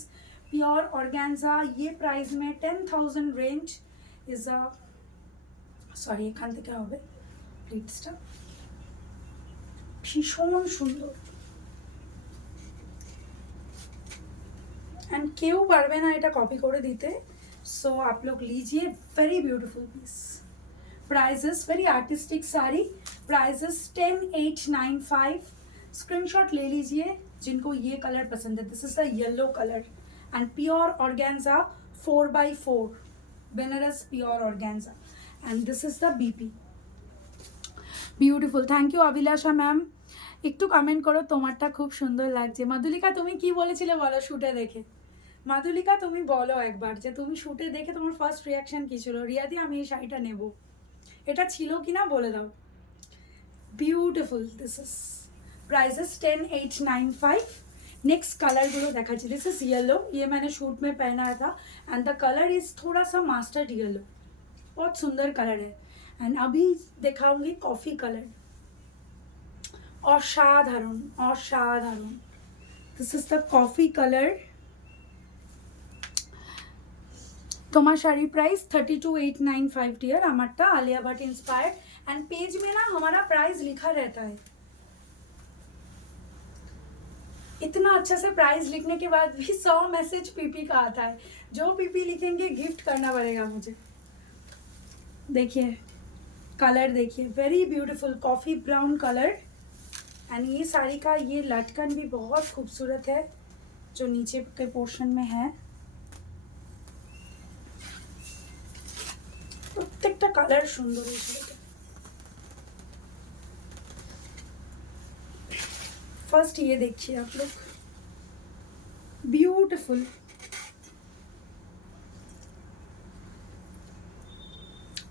pure organza, ये प्राइस में 10,000 रेंज इज अ सॉरी এখান থেকে হবে প্লিটসটা ভীষণ সুন্দর, एंड কেউ পারবে না এটা কপি করে দিতে, सो आप लोग लीजिए, very beautiful piece. Prices very artistic sari, prices 10,895। Screenshot ले लीजिए जिनको ये कलर पसंद है। This is the yellow colour and pure organza 4x4 Benaras pure organza, and this is the BP. Beautiful, thank you Abhilasha ma'am. একটু কমেন্ট করো তোমারটা খুব সুন্দর লাগছে। মাধুলিকা তুমি কি বলেছিলে বলো শুটে দেখে, মাধুলিকা তুমি বলো একবার যে তুমি শুটে দেখে তোমার ফার্স্ট রিয়াকশন কী ছিল। রিয়াদি আমি এই শাড়িটা নেব, এটা ছিল কি না বলে দাও। Beautiful, this is prices 10,895। Next colour गुलो देखा, दिस इज येलो, ये मैंने शूट में पहना था, एंड द कलर इज थोड़ा सा मास्टर्ड येलो, बहुत सुंदर कलर है। एंड अभी दिखाऊंगी कॉफ़ी कलर, असाधारण असाधारण। This is the coffee colour. তোমার শাড়ি प्राइस 32,895 डियर, हमारा Alia Bhatt inspired, and page में ना हमारा प्राइस लिखा रहता है। इतना अच्छा से प्राइस लिखने के बाद भी 100 मैसेज पीपी का आता है, जो पीपी लिखेंगे गिफ्ट करना पड़ेगा मुझे। देखिए कलर, देखिए very beautiful coffee brown colour, and ये साड़ी का ये लटकन भी बहुत खूबसूरत है जो नीचे के पोर्शन में है। প্রত্যেকটা কালার সুন্দর এই শাড়িটা। फर्स्ट ये देखिए आप लोग, beautiful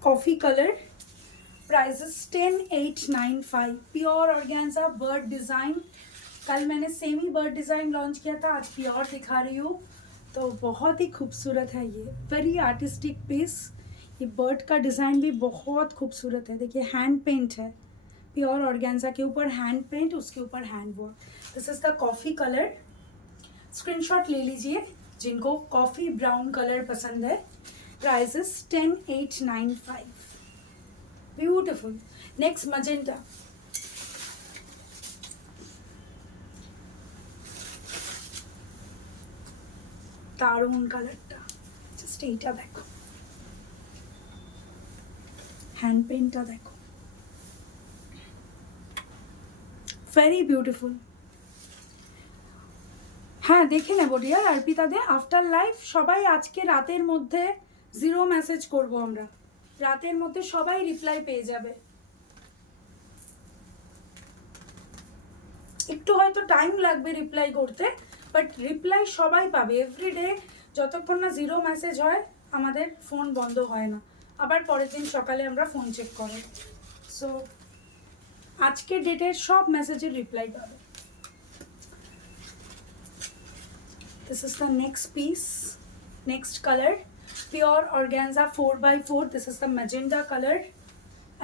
coffee colour, prices 10,895, pure organza bird design. कल मैंने सेमी बर्ड डिज़ाइन लॉन्च किया था, आज प्योर दिखा रही हूँ। तो बहुत ही खूबसूरत है ये, वेरी आर्टिस्टिक पीस। ये बर्ड का डिज़ाइन भी बहुत खूबसूरत है। देखिए हैंड पेंट है, प्योर ऑर्गेन्जा के ऊपर हैंड पेंट, उसके ऊपर hand work. This is the coffee colour. Screenshot ले लीजिए जिनको कॉफ़ी ब्राउन कलर पसंद है। Prices 10,895, beautiful. नेक्स्ट मजेंटा, দারুণ কালারটা, জাস্ট এইটা দেখো, হ্যান্ড পেন্টটা দেখো, ভেরি বিউটিফুল। হ্যাঁ দেখে নেবো ডিয়ার অর্পিতা দে, আফটার লাইফ সবাই আজকে রাতের মধ্যে 0 মেসেজ করব আমরা, রাতের মধ্যে সবাই রিপ্লাই পেয়ে যাবে। একটু হয়তো টাইম লাগবে রিপ্লাই করতে, বাট রিপ্লাই সবাই পাবে এভরিডে। যতক্ষণ না 0 মেসেজ হয় আমাদের ফোন বন্ধ হয় না, আবার পরের দিন সকালে আমরা ফোন চেক করি। সো আজকে ডেটের সব মেসেজের রিপ্লাই পাবে। This is the next piece, next color, pure organza 4x4. This is the magenta color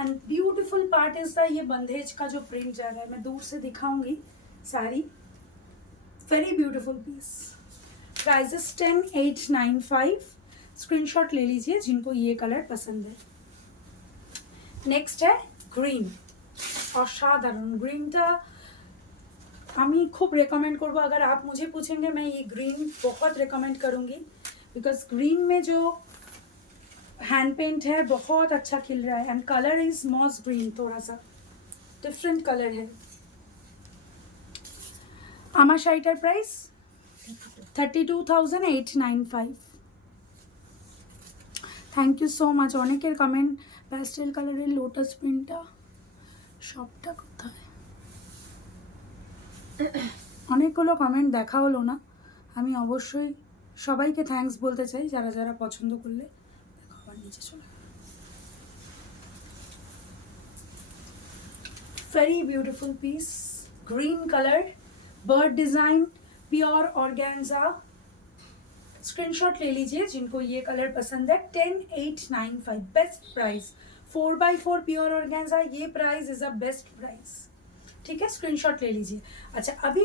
and beautiful part is the ये बंदेज का जो प्रिंट जा रहा है, मैं दूर से दिखाऊंगी सारी। Very beautiful piece, prices 10,895। Screenshot ले लीजिए जिनको ये कलर पसंद है। नेक्स्ट है ग्रीन, असाधारण ग्रीनটা আমি খুব রেকमेंड করবো। अगर आप मुझे पूछेंगे मैं ये ग्रीन बहुत रेकमेंड करूँगी, बिकॉज ग्रीन में जो हैंड पेंट है बहुत अच्छा खिल रहा है and colour is moss green, थोड़ा सा डिफरेंट कलर है। আমার শাড়িটার price 32,895। Thank you so much. অনেকের কমেন্ট, প্যাস্টেল কালারের লোটাস প্রিন্টটা সবটা কোথায়, অনেকগুলো কমেন্ট দেখা হলো না। আমি অবশ্যই সবাইকে থ্যাঙ্কস বলতে চাই যারা যারা পছন্দ করলে। দেখো আবার নিচে চলে, very beautiful piece, green colour, bird design, pure organza. Screenshot ले लीजिए जिनको ये कलर पसंद है। 10,895 best price, 4x4 pure organza, ये price is a best price. ठीक है, स्क्रीनशॉट ले लीजिए। अच्छा अभी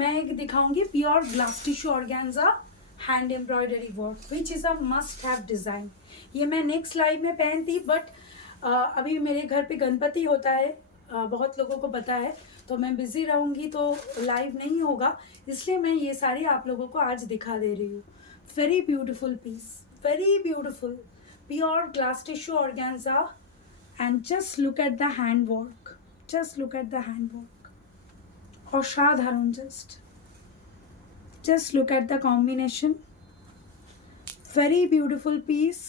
मैं दिखाऊंगी pure glass tissue organza hand embroidery work, which is a must have design. ये मैं नेक्स्ट लाइव में पहनती, बट अभी मेरे घर पे गणपति होता है, बहुत लोगों को पता है, तो मैं बिज़ी रहूँगी तो लाइव नहीं होगा, इसलिए मैं ये सारी आप लोगों को आज दिखा दे रही हूँ। Very beautiful piece, very beautiful, pure glass tissue organza and just look at the hand work, just look at the hand work, असाधारण। Just look at the combination, very beautiful piece.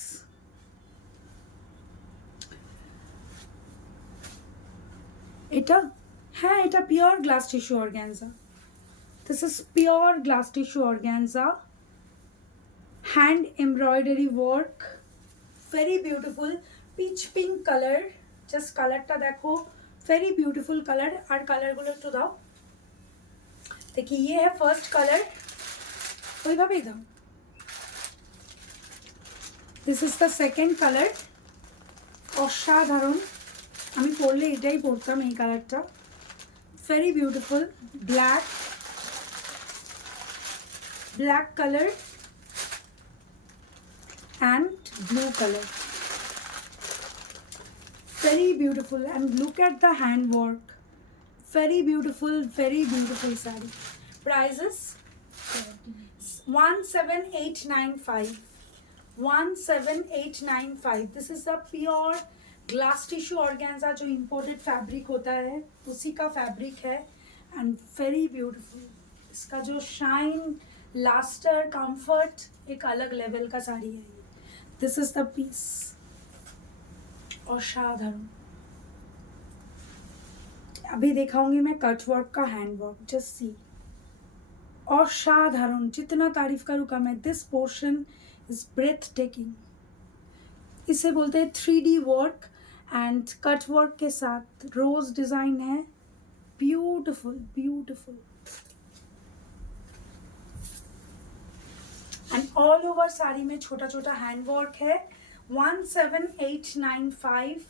এটা হ্যাঁ এটা pure glass tissue organza. This is pure glass tissue organza, hand embroidery work, very beautiful peach pink colour. Just কালারটা দেখো, very beautiful colour. আর কালারগুলো একটু দাও দেখি। ये है फर्स्ट कलर, ওইভাবেই দাও। This is the second colour, অসাধারণ। আমি পরলে এটাই পরতাম, এই কালারটা। Very beautiful, black, black colour and blue colour, very beautiful and look at the hand work, very beautiful saree. Prices 17,895, 17,895। this is the pure glass tissue organza, जो imported fabric होता है उसी का फैब्रिक है एंड वेरी ब्यूटीफुल। इसका जो shine, Lester, comfort एक अलग लेवल का साड़ी है ये। दिस इज द पीस, असाधारण। अभी दिखाऊंगी मैं कट वर्क का हैंड वर्क, जस्ट सी, असाधारण, जितना तारीफ करूँ कम है। This portion is breath taking. इसे बोलते हैं 3D work and cut work के साथ रोज डिजाइन है, beautiful beautiful. And all over sari में छोटा छोटा हैंड वर्क है। 17895,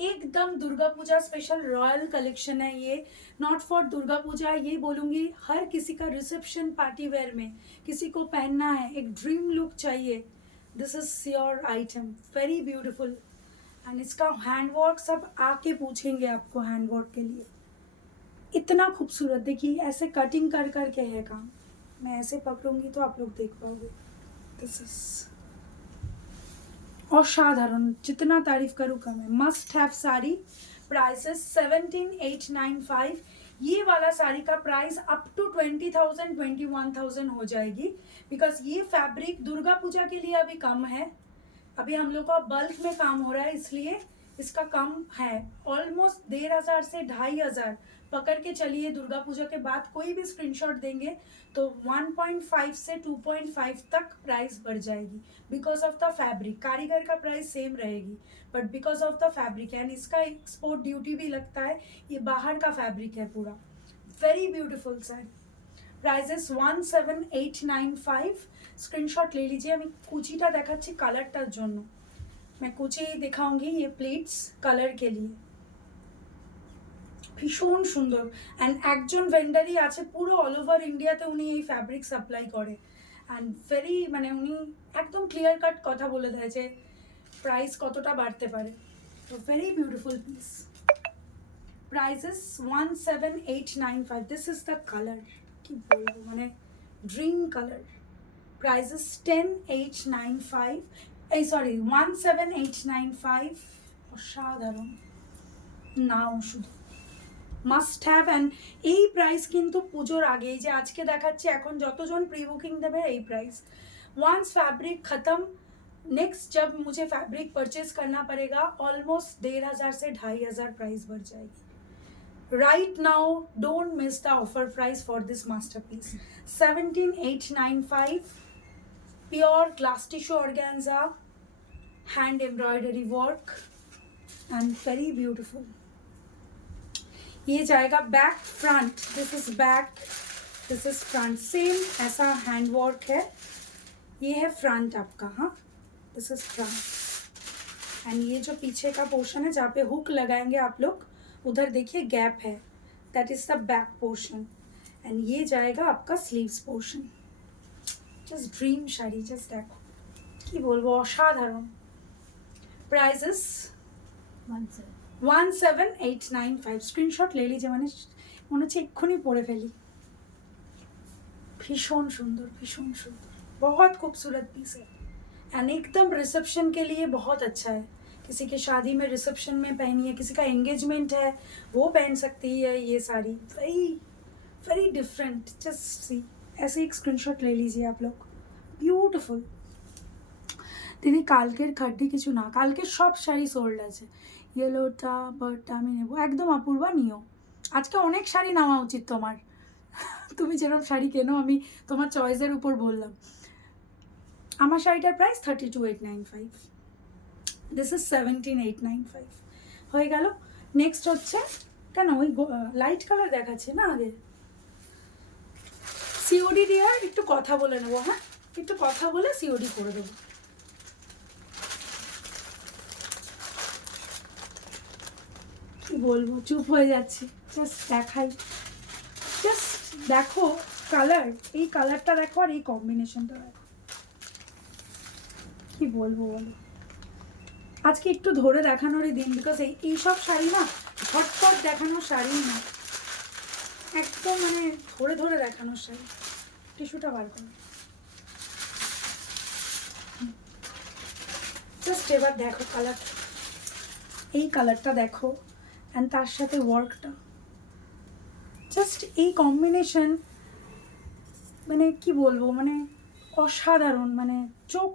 एकदम Durga Puja special royal collection है ये। नॉट फॉर दुर्गा पूजा, ये बोलूँगी हर किसी का रिसेप्शन पार्टी वेयर में किसी को पहनना है, एक ड्रीम लुक चाहिए, this is your item, very beautiful. And इसका हैंड वर्क सब आके पूछेंगे आपको हैंड वर्क के लिए, इतना खूबसूरत। देखिए ऐसे कटिंग कर करके है काम, मैं ऐसे पकड़ूंगी तो आप लोग देख पाओगे। दिस इज असाधारण, जितना तारीफ करूँ कम है। Must have sari, prices 17,895। ये वाला साड़ी का प्राइस अप टू 20,000 21,000 हो जाएगी, बिकॉज ये फैब्रिक दुर्गा पूजा के लिए अभी कम है। अभी हम लोग का बल्क में काम हो रहा है, इसलिए इसका कम है। ऑलमोस्ट 1,500 से 2,500 पकड़ के चलिए। दुर्गा पूजा के बाद कोई भी स्क्रीनशॉट देंगे तो 1.5 से 2.5 तक प्राइस बढ़ जाएगी, बिकॉज ऑफ द फैब्रिक। कारीगर का प्राइस सेम रहेगी, but because of the fabric and इसका एक्सपोर्ट ड्यूटी भी लगता है। ये बाहर का फैब्रिक है पूरा, very beautiful sari. Prices 17895। Screenshot ले लीजिए। আমি কুচিটা দেখাচ্ছি কালারটার জন্য, मैं কুচি दिखाऊंगी ये প্লিটস কালার के लिए, ভীষণ সুন্দর। অ্যান্ড একজন ভেন্ডারই আছে পুরো অল ওভার ইন্ডিয়াতে, উনি এই ফ্যাব্রিক সাপ্লাই করে। অ্যান্ড ভেরি মানে উনি একদম ক্লিয়ার কাট কথা বলে দেয় যে প্রাইস কতটা বাড়তে পারে। তো very beautiful piece. Prices 17895। This is the colour, কি বলবো মানে ড্রিম কালার। প্রাইসেস 10,895, এই সরি 17895। অসাধারণ, নাও শুধু মাস্ট হ্যাভ। অ্যান্ড এই প্রাইস কিন্তু পুজোর আগেই, যে আজকে দেখাচ্ছি এখন যতজন প্রি बुकिंग देवे यही प्राइस। वंस फैब्रिक ख़त्म, नेक्स्ट जब मुझे फैब्रिक परचेज करना पड़ेगा, ऑलमोस्ट 1,500 से 2,500 प्राइस बढ़ जाएगी। Right now don't miss the offer price for this masterpiece. 17,895, pure glass tissue organza, hand embroidery work and very beautiful. ये जाएगा back front, this is back, this is front, same ऐसा hand work है। ये है front आपका, हाँ this is front. And ये जो पीछे का पोर्शन है जहाँ पे हुक लगाएंगे आप लोग, उधर देखिए गैप है, that is the back portion. And ये जाएगा आपका sleeves portion. Just dream sari, just দেখো কি বলবো, অসাধারণ। প্রাইসেস 17895। স্ক্রিনশট ले लीजिए, মানে মনে হচ্ছে এক্ষুনি পরে ফেলি। भीषण सुंदर, भीषण सुंदर, बहुत खूबसूरत पीस है। एंड एकदम रिसेप्शन के लिए बहुत अच्छा है। किसी के शादी में रिसेप्शन में पहनिए, किसी का एंगेजमेंट है वो पहन सकती है ये sari, very very different. Just see, ऐसे एक स्क्रीनशॉट ले लीजिए आप लोग, ब्यूटिफुल। তিনি কালকের খাড্ডি কিছু না, কালকের সব শাড়ি সোল্ড আছে। ইয়েলোটা বাট আমি নেবো, একদম অপূর্বা নিও। আজকে অনেক শাড়ি নেওয়া উচিত তোমার, তুমি যেরকম শাড়ি কেনো আমি তোমার চয়েসের উপর বললাম। আমার শাড়িটার প্রাইস 32,895, দিস ইজ 17,895 হয়ে গেল। নেক্সট হচ্ছে, কেন ওই লাইট কালার দেখাচ্ছে না আগে, সিওডি দিয়ে একটু কথা বলে নেবো, হ্যাঁ একটু কথা বলে সিওডি করে দেবো। কি বলবো, চুপ হয়ে যাচ্ছি, জাস্ট দেখাই, জাস্ট দেখো কালার, এই কালারটা দেখো আর এই কম্বিনেশনটা দেখো, কি বলবো বলো। আজকে একটু ধরে দেখানোরই দিন, বিকজ এইসব শাড়ি না ঝটপট দেখানোর শাড়ি না, একদম মানে ধরে ধরে দেখানোর শাড়ি। টিস্যুটা বার করো, জাস্ট এবার দেখো কালার, এই কালারটা দেখো অ্যান্ড তার সাথে ওয়ার্কটা, জাস্ট এই কম্বিনেশন মানে কি বলবো, মানে অসাধারণ, মানে চোখ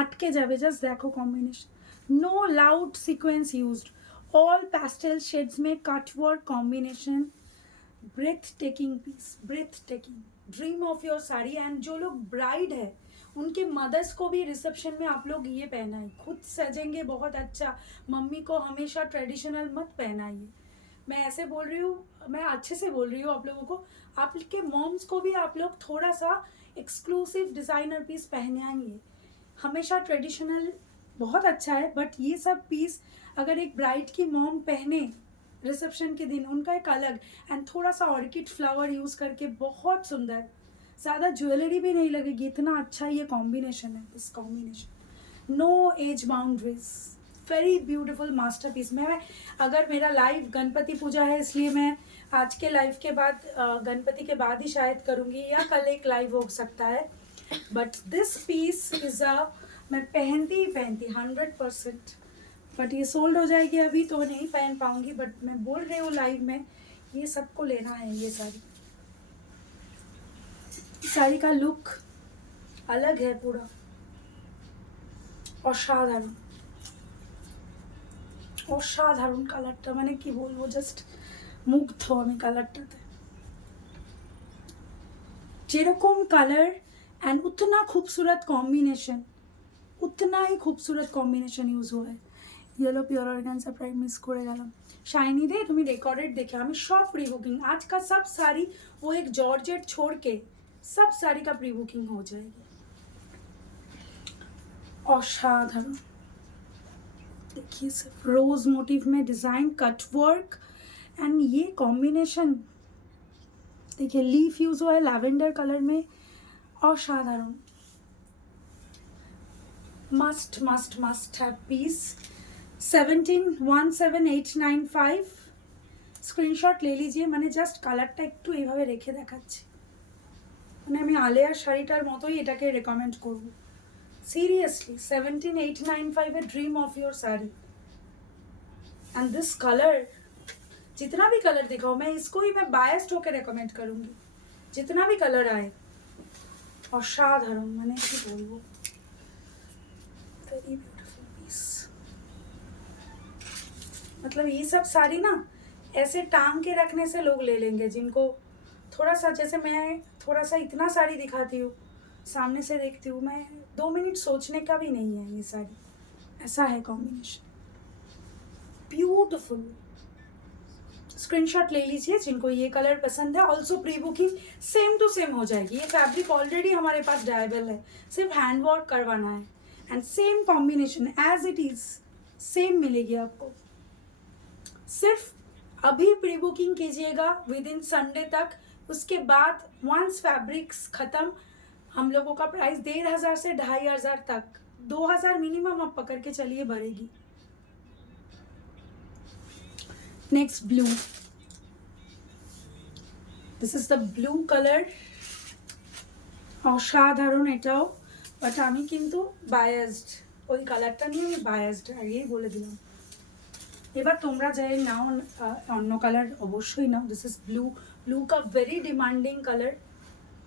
আটকে যাবে। জাস্ট দেখো combination, no loud sequins used, all pastel shades में cut work combination, breath taking piece, breathtaking, dream of your sari. And जो लोग ब्राइड है उनके मदर्स को भी रिसेप्शन में आप लोग ये पहनाइए, खुद सजेंगे बहुत अच्छा। मम्मी को हमेशा ट्रेडिशनल मत पहनाइए, मैं ऐसे बोल रही हूँ, मैं अच्छे से बोल रही हूँ आप लोगों को। आपके मॉम्स को भी आप लोग थोड़ा सा एक्सक्लूसिव डिज़ाइनर पीस पहनाइए। हमेशा ट्रेडिशनल बहुत अच्छा है, बट ये सब पीस अगर एक ब्राइड की मॉम पहने रिसेप्शन के दिन, उनका एक अलग, एंड थोड़ा सा ऑर्किड फ्लावर यूज़ करके बहुत सुंदर, ज़्यादा ज्वेलरी भी नहीं लगेगी, इतना अच्छा ये कॉम्बिनेशन है। This combination, no age boundaries, very beautiful masterpiece. मैं अगर मेरा लाइव गणपति पूजा है, इसलिए मैं आज के लाइव के बाद गणपति के बाद ही शायद करूँगी, या कल एक लाइव हो सकता है। बट दिस पीस इज़ मैं पहनती ही पहनती 100%, बट ये सोल्ड हो जाएगी अभी तो नहीं पहन पाऊँगी। बट मैं बोल रही हूँ लाइव में, ये सबको लेना है। ये साड़ी का लुक अलग है पूरा, অসাধারণ অসাধারণ কালারটা, মানে কি বলবো, জাস্ট মুগ্ধ আমি কালারটাতে। যেরকম কালার एंड उतना खूबसूरत कॉम्बिनेशन, उतना ही खूबसूरत कॉम्बिनेशन यूज हुआ है। Yellow pure organza price miss করে গেলাম। শাইনি দে তুমি রেকর্ডেড দেখে আমি सब प्री बुकिंग, आज का सब साड़ी वो एक जॉर्जेट छोड़ के सब साड़ी का प्री बुकिंग हो जाएगी। असाधारण, देखिए सिर्फ रोज मोटिव में डिजाइन, कट वर्क, एंड ये कॉम्बिनेशन देखिए, लीफ यूज हुआ है लैवेंडर कलर में, असाधारण। Must must must have piece. 1717895 screenshot ले लीजिए। মানে জাস্ট কালারটা একটু এইভাবে রেখে দেখাচ্ছি, মানে আমি আলেয়ার শাড়িটার মতোই এটাকে রেকমেন্ড করব। सीरियसली 17895 है dream of your sari. And this colour, जितना भी कलर दिखाओ, मैं इसको ही मैं बायस्ड होकर रेकमेंड करूँगी, जितना भी कलर आए। असाधारण, मैंने কি বলবো, वेरी ब्यूटीफुल पीस। मतलब ये सब साड़ी ना ऐसे टांग के रखने से लोग ले लेंगे, जिनको थोड़ा सा, जैसे मैं थोड़ा सा इतना साड़ी दिखाती हूँ, सामने से देखती हूँ, मैं 2 मिनट सोचने का भी नहीं है ये साड़ी। ऐसा है कॉम्बिनेशन, ब्यूटीफुल। स्क्रीनशॉट ले लीजिए जिनको ये कलर पसंद है। Also pre booking same to same हो जाएगी। ये फैब्रिक ऑलरेडी हमारे पास डायबल है, सिर्फ हैंड वर्क करवाना है, and same combination as it is same मिलेगी आपको। सिर्फ अभी प्री बुकिंग कीजिएगा विद इन संडे तक, उसके बाद वंस फैब्रिक्स ख़त्म, हम लोगों का प्राइस 1500 से 2500 तक, 2000 मिनिमम आप पकड़ के चलिए भरेगी। Next blue, this is the blue colour, অসাধারণ এটাও। বাট আমি কিন্তু বায়াসড, ওই কালারটা নিয়ে আমি বায়াসড, আগেই বলে দিলাম। এবার তোমরা যাই নাও অন্য কালার অবশ্যই নাও। दिस इज ब्लू, ब्लू का वेरी डिमांडिंग कलर,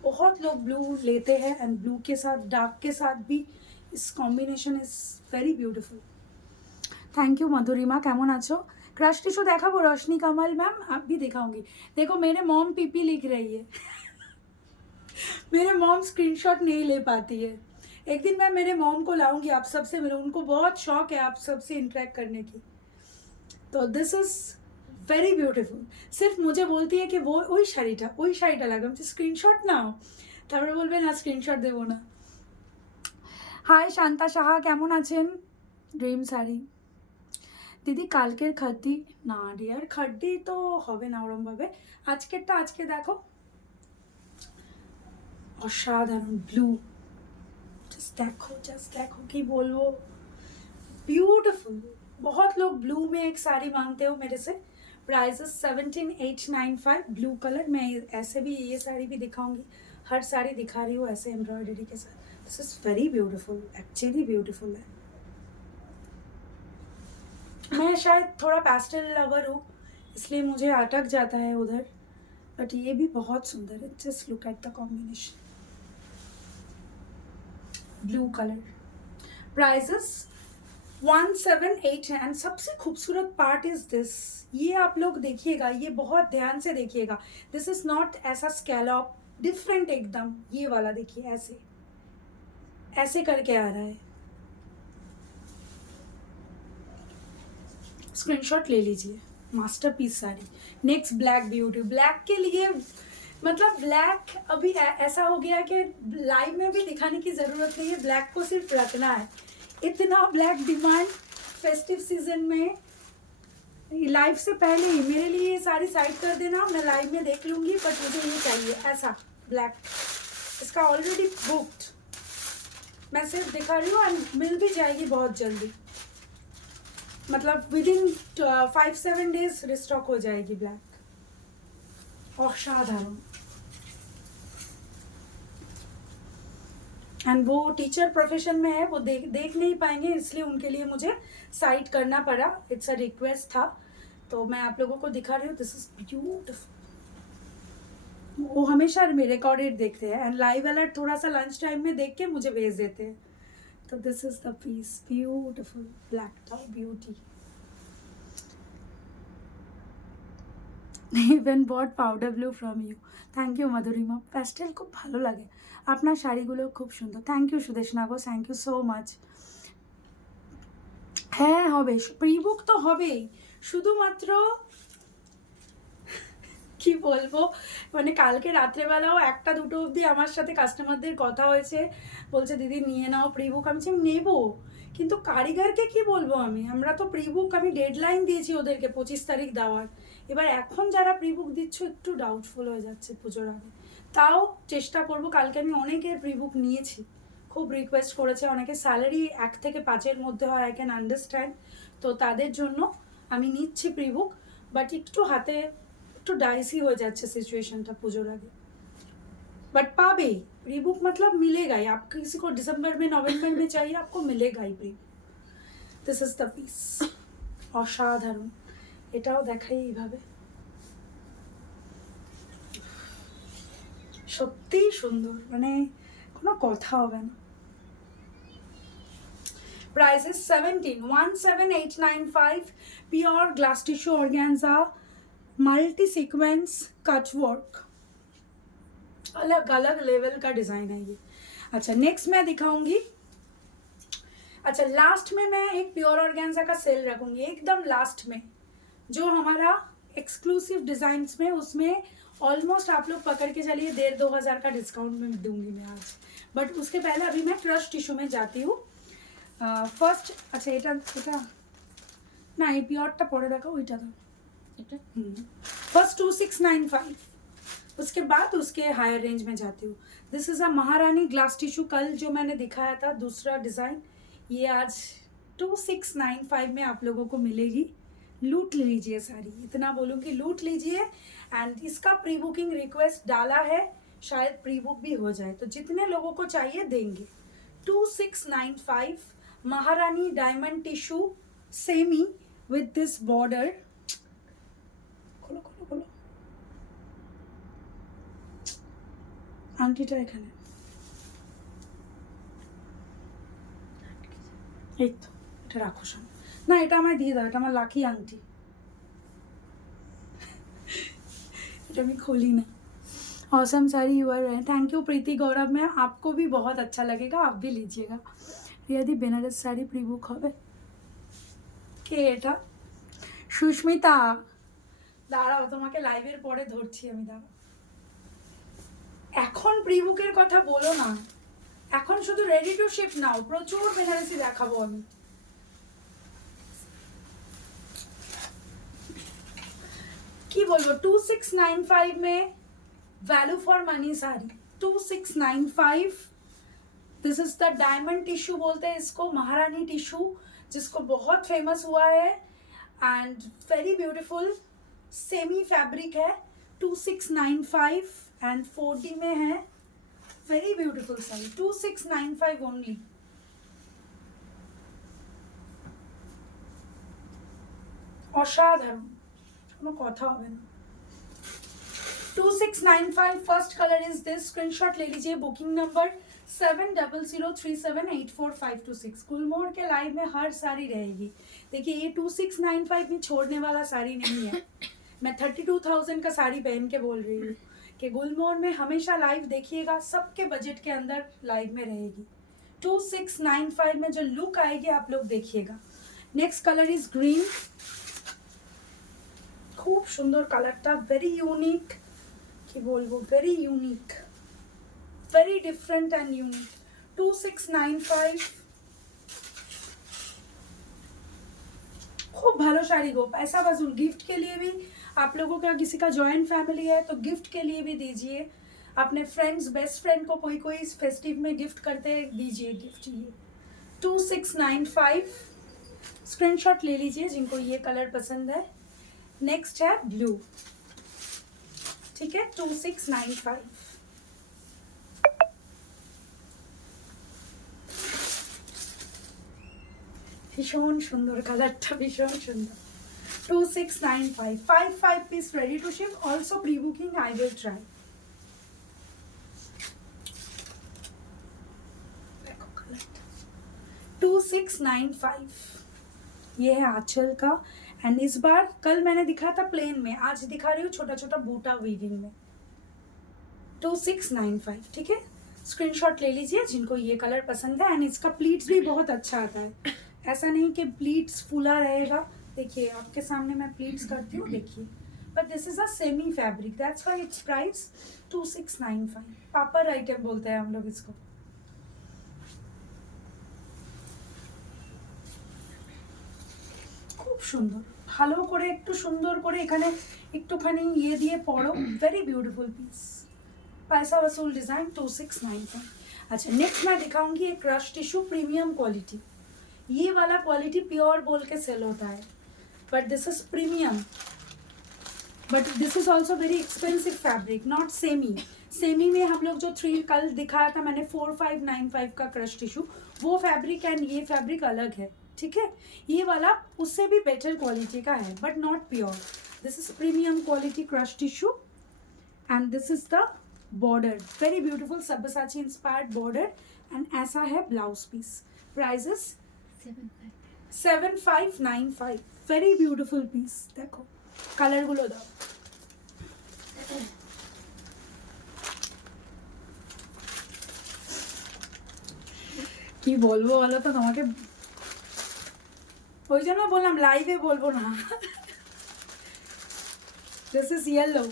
बहुत लोग ब्लू लेते हैं, एंड ब्लू के साथ डार्क के साथ भी इस combination is very beautiful. Thank you Madhurima, কেমন আছো? क्रश टिशू देखाबो रोशनी कमल मैम, आप भी दिखाऊंगी। देखो मेरे मॉम पीपी लिख रही है मेरे मॉम स्क्रीनशॉट नहीं ले पाती है। एक दिन मैं मेरे मॉम को लाऊंगी, आप सबसे मिलो, उनको बहुत शौक है आप सबसे इंटरेक्ट करने की। तो दिस इज वेरी ब्यूटीफुल। सिर्फ मुझे बोलती है कि वो ওই শাড়িটা লাগে, আমি স্ক্রিনশট নাও, তারপরে বলবে না স্ক্রিনশট দেবো না। হাই শান্তা সাহা, কেমন আছেন? ড্রিম শাড়ি দিদি, কালকের খাদ্দি না ডিয়ার, খাদ্দি তো হবে না ওরমভাবে, আজকেরটা আজকে দেখো। অসাধারণ ব্লু, জাস্ট দেখো কি বলবো, ब्यूटीफुल। बहुत लोग ब्लू में एक साड़ी मांगते हो मेरे से। Prices 17895 blue colour. मैं ऐसे भी ये साड़ी भी दिखाऊंगी, हर साड़ी दिखा रही हूँ ऐसे एम्ब्रॉयडरी के साथ। This is very beautiful, actually beautiful है। मैं शायद थोड़ा पैस्टल लवर हूँ, इसलिए मुझे अटक जाता है उधर, बट ये भी बहुत सुंदर है। Just look at the combination, blue colour. Prices 1789 and सबसे खूबसूरत पार्ट इज दिस, ये आप लोग देखिएगा, ये बहुत ध्यान से देखिएगा, दिस इज नॉट ऐसा स्कैलॉप, डिफरेंट एकदम, ये वाला देखिए ऐसे ऐसे करके आ रहा है, स्क्रीनशॉट ले लीजिए, masterpiece sari. Next black beauty, black के लिए मतलब ब्लैक अभी ऐसा हो गया कि लाइव में भी दिखाने की ज़रूरत नहीं है, ब्लैक को सिर्फ रखना है, इतना ब्लैक डिमांड फेस्टिव सीजन में। लाइव से पहले ही मेरे लिए ये सारी साइड कर देना, मैं लाइव में देख लूँगी, बट मुझे ये चाहिए ऐसा ब्लैक, इसका ऑलरेडी बुक्ड, मैं सिर्फ दिखा रही हूँ, एंड मिल भी जाएगी बहुत जल्दी, मतलब विद इन 5-7 डेज रिस्टॉक हो जाएगी ब्लैक। असाधारण। एंड वो टीचर प्रोफेशन में है, वो देख नहीं पाएंगे, इसलिए उनके लिए मुझे साइट करना पड़ा, इट्स अ रिक्वेस्ट था, तो मैं आप लोगों को दिखा रही हूँ। This is beautiful. वो हमेशा मेरे रिकॉर्डेड देखते हैं एंड लाइव अलर्ट थोड़ा सा लंच टाइम में देख के मुझे भेज देते हैं। तो this is the piece, beautiful black top beauty. Even but powder blue from you, thank you Madhurima, pastel খুব ভালো লাগে, আপনার শাড়িগুলো খুব সুন্দর, থ্যাংক ইউ সুদেশনা গো, থ্যাংক ইউ সো মাচ। হ্যাঁ হবে, প্রি বুক তো হবেই, শুধুমাত্র কি বলবো, মানে কালকে রাত্রেবেলাও 1-2 অবধি আমার সাথে কাস্টমারদের কথা হয়েছে, বলছে দিদি নিয়ে নাও প্রি বুক, আমি নেবো, কিন্তু কারিগরকে কি বলবো আমরা তো প্রি বুক, আমি ডেডলাইন দিয়েছি ওদেরকে 25 তারিখ দেওয়ার, এবার এখন যারা প্রি বুক দিচ্ছ একটু ডাউটফুল হয়ে যাচ্ছে পুজোর আগে, তাও চেষ্টা করব। কালকে আমি অনেকের প্রি বুক নিয়েছি, খুব রিকোয়েস্ট করেছে, অনেকে স্যালারি 1 থেকে 5-এর মধ্যে হয়, আই ক্যান আন্ডারস্ট্যান্ড, তো তাদের জন্য আমি নিচ্ছি প্রি বুক, বাট একটু হাতে একটু डाइसी हो যাচ্ছে সিচুয়েশনটা পুজোর আগে, बट पाबे प्री बुक मतलब मिलेगा ही, आप किसी को दिसंबर में नवंबर में चाहिए आपको मिलेगा ही प्री। दिस इज द पीस, অসাধারণ, এটাও দেখাই এইভাবে, সত্যিই সুন্দর, মানে কোনো কথা হবে না। Price is 17895, pure glass tissue organza, multi sequence cut work, अलग अलग लेवल का डिज़ाइन है ये। अच्छा नेक्स्ट मैं दिखाऊंगी, अच्छा लास्ट में मैं एक प्योर ऑर्गेन्जा का सेल रखूंगी एकदम लास्ट में, जो हमारा एक्सक्लूसिव डिज़ाइंस में, उसमें ऑलमोस्ट आप लोग पकड़ के चलिए 1,500 का डिस्काउंट में दूंगी मैं आज, बट उसके पहले अभी मैं क्रश टिश्यू में जाती हूँ ফার্স্ট। আচ্ছা এটা এটা না, এই পিওরটা পরে দেখো, ওইটা দাও, এটা फर्स्ट 2695, उसके बाद उसके हायर रेंज में जाती हूँ। दिस इज़ अ महारानी ग्लास टिश्यू, कल जो मैंने दिखाया था दूसरा डिज़ाइन, ये आज 2695 में आप लोगों को मिलेगी। लूट लीजिए सारी, इतना बोलूँगी लूट लीजिए। एंड इसका प्री बुकिंग रिक्वेस्ट डाला है, शायद प्री बुक भी हो जाए, तो जितने लोगों को चाहिए देंगे। 2695 महारानी diamond tissue semi with this border, खोलो खोलो खोलो, আংটিটা এখানে, এই তো এটা রাখো সামনে, না এটা আমায় দিয়ে দাও, এটা আমার লাকি আংটি, এটা আমি খুলি না। Awesome sari you are, thank you Preeti Gaurav, में आपको भी बहुत अच्छा लगेगा, आप भी लीजिएगा। यदि बेनारस साड़ी प्री बुक হবে, কে এটা? সুস্মিতা, দাঁড়াও তোমাকে লাইভের পরে ধরছি আমি, দাঁড়াও, এখন প্রি বুকের কথা বলো না, এখন শুধু রেডি টু শিপ নাও, প্রচুর বেনারসি দেখাবো আমি। কি বলবো, 2695 में value for money sari, 2695। This is the diamond tissue बोलते हैं इसको, महारानी टिश्यू, जिसको बहुत फेमस हुआ है, and very beautiful semi fabric है। 2695 एंड 4D में है, वेरी ब्यूटीफुल साड़ी, 2695 ओनली। অসাধারণ, কোনো কথা হবে না। 2695 first colour is this, screenshot ले लीजिए, बुकिंग नंबर 7003784526 गुलमोहर के लाइव में हर साड़ी रहेगी। देखिए ये 2695 में छोड़ने वाला साड़ी नहीं है। मैं 32,000 का साड़ी पहन के बोल रही हूँ कि गुलमोहर में हमेशा लाइव देखिएगा, सबके बजट के अंदर लाइव में रहेगी। 2695 में जो लुक आएगी आप लोग देखिएगा। नेक्स्ट कलर इज ग्रीन, खूब सुंदर कलरটা, वेरी यूनिक কি বলবো, very unique, very different and unique. 2695 खूब भालो शाड़ी गो, पैसा वसूल। गिफ्ट के लिए भी आप लोगों का किसी का जॉइंट फैमिली है तो गिफ्ट के लिए भी दीजिए, अपने फ्रेंड्स बेस्ट फ्रेंड को कोई कोई फेस्टिव में गिफ्ट करते दीजिए गिफ्ट। ये 2695 स्क्रीनशॉट ले लीजिए जिनको ये कलर पसंद है। नेक्स्ट है ब्लू, ठीक है, 2695। ভীষণ সুন্দর কালারটা, ভীষণ সুন্দর। 2695, 5 piece ready to ship, also pre-booking I will try। देखो कलर 2695, ये है आंचल का। एंड इस बार कल मैंने दिखाया था प्लेन में, आज दिखा रही हूँ छोटा छोटा बूटा वीविंग में। 2695, ठीक है, स्क्रीनशॉट ले लीजिए जिनको ये कलर पसंद है। एंड इसका प्लीट्स भी बहुत अच्छा आता है, ऐसा नहीं कि प्लीट्स फूला रहेगा। देखिए आपके सामने मैं प्लीट्स करती हूँ, देखिए। But this is a semi fabric, that's why it's price 2695। पापर आइटम बोलते हैं हम लोग इसको। খুব সুন্দর, ভালো করে একটু সুন্দর করে এখানে একটুখানি ইয়ে দিয়ে পড়ো, वेरी ब्यूटीफुल पीस, पैसा वसूल डिजाइन 2695। अच्छा नेक्स्ट मैं दिखाऊंगी एक क्रश टिश्यू प्रीमियम क्वालिटी। ये वाला क्वालिटी प्योर बोल के सेल होता है, but this is premium, but this is also very expensive fabric, not semi. Semi में हम लोग जो 3 कल दिखाया था मैंने 4595 का क्रश टिश्यू, वो फैब्रिक एंड ये फैब्रिक अलग है, ठीक है। ये वाला उससे भी बेटर क्वालिटी का है but not pure. This is premium quality crush tissue and this is the border, very beautiful Sabyasachi inspired border. And ऐसा है blouse piece. Prices 7595, very beautiful piece. देखो कलर गुलो दाओ, কি বলবো বলো তো তোমাকে, ওই জন্য বললাম লাইভে বলবো না। দিস ইজ ইয়েলো,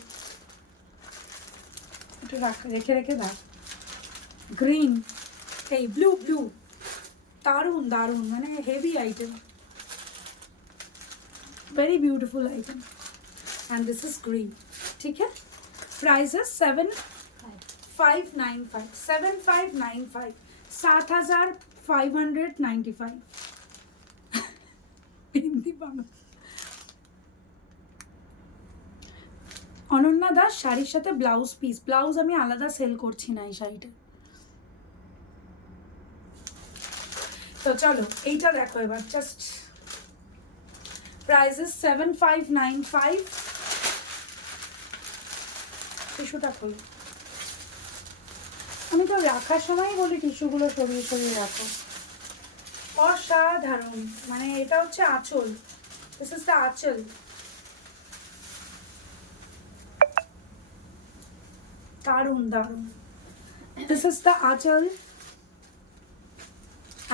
একটু রেখে রেখে দাও। গ্রিন, এই ব্লু, ব্লু দারুণ দারুণ, মানে heavy item, very beautiful item. And this is green, ठीक है। प्राइजेस 7595, 7595, 7595। হিন্দি বাংলা। অনন্যা দাস শাড়ির সাথে ব্লাউজ পিস, ব্লাউজ আমি আলাদা সেল করছি না এই শাড়িটা। তো চলো এইটা দেখো এবার, জাস্ট প্রাইসেস 7595। টিস্যুটা খোলো, আমি তো রাখার সময় বলি টিস্যুগুলো সরিয়ে সরিয়ে রাখো। অসাধারণ, মানে এটা হচ্ছে আঁচল, দিস ইজ দ্য আঁচল। দারুণ দারুণ, দিস ইজ দ্য আঁচল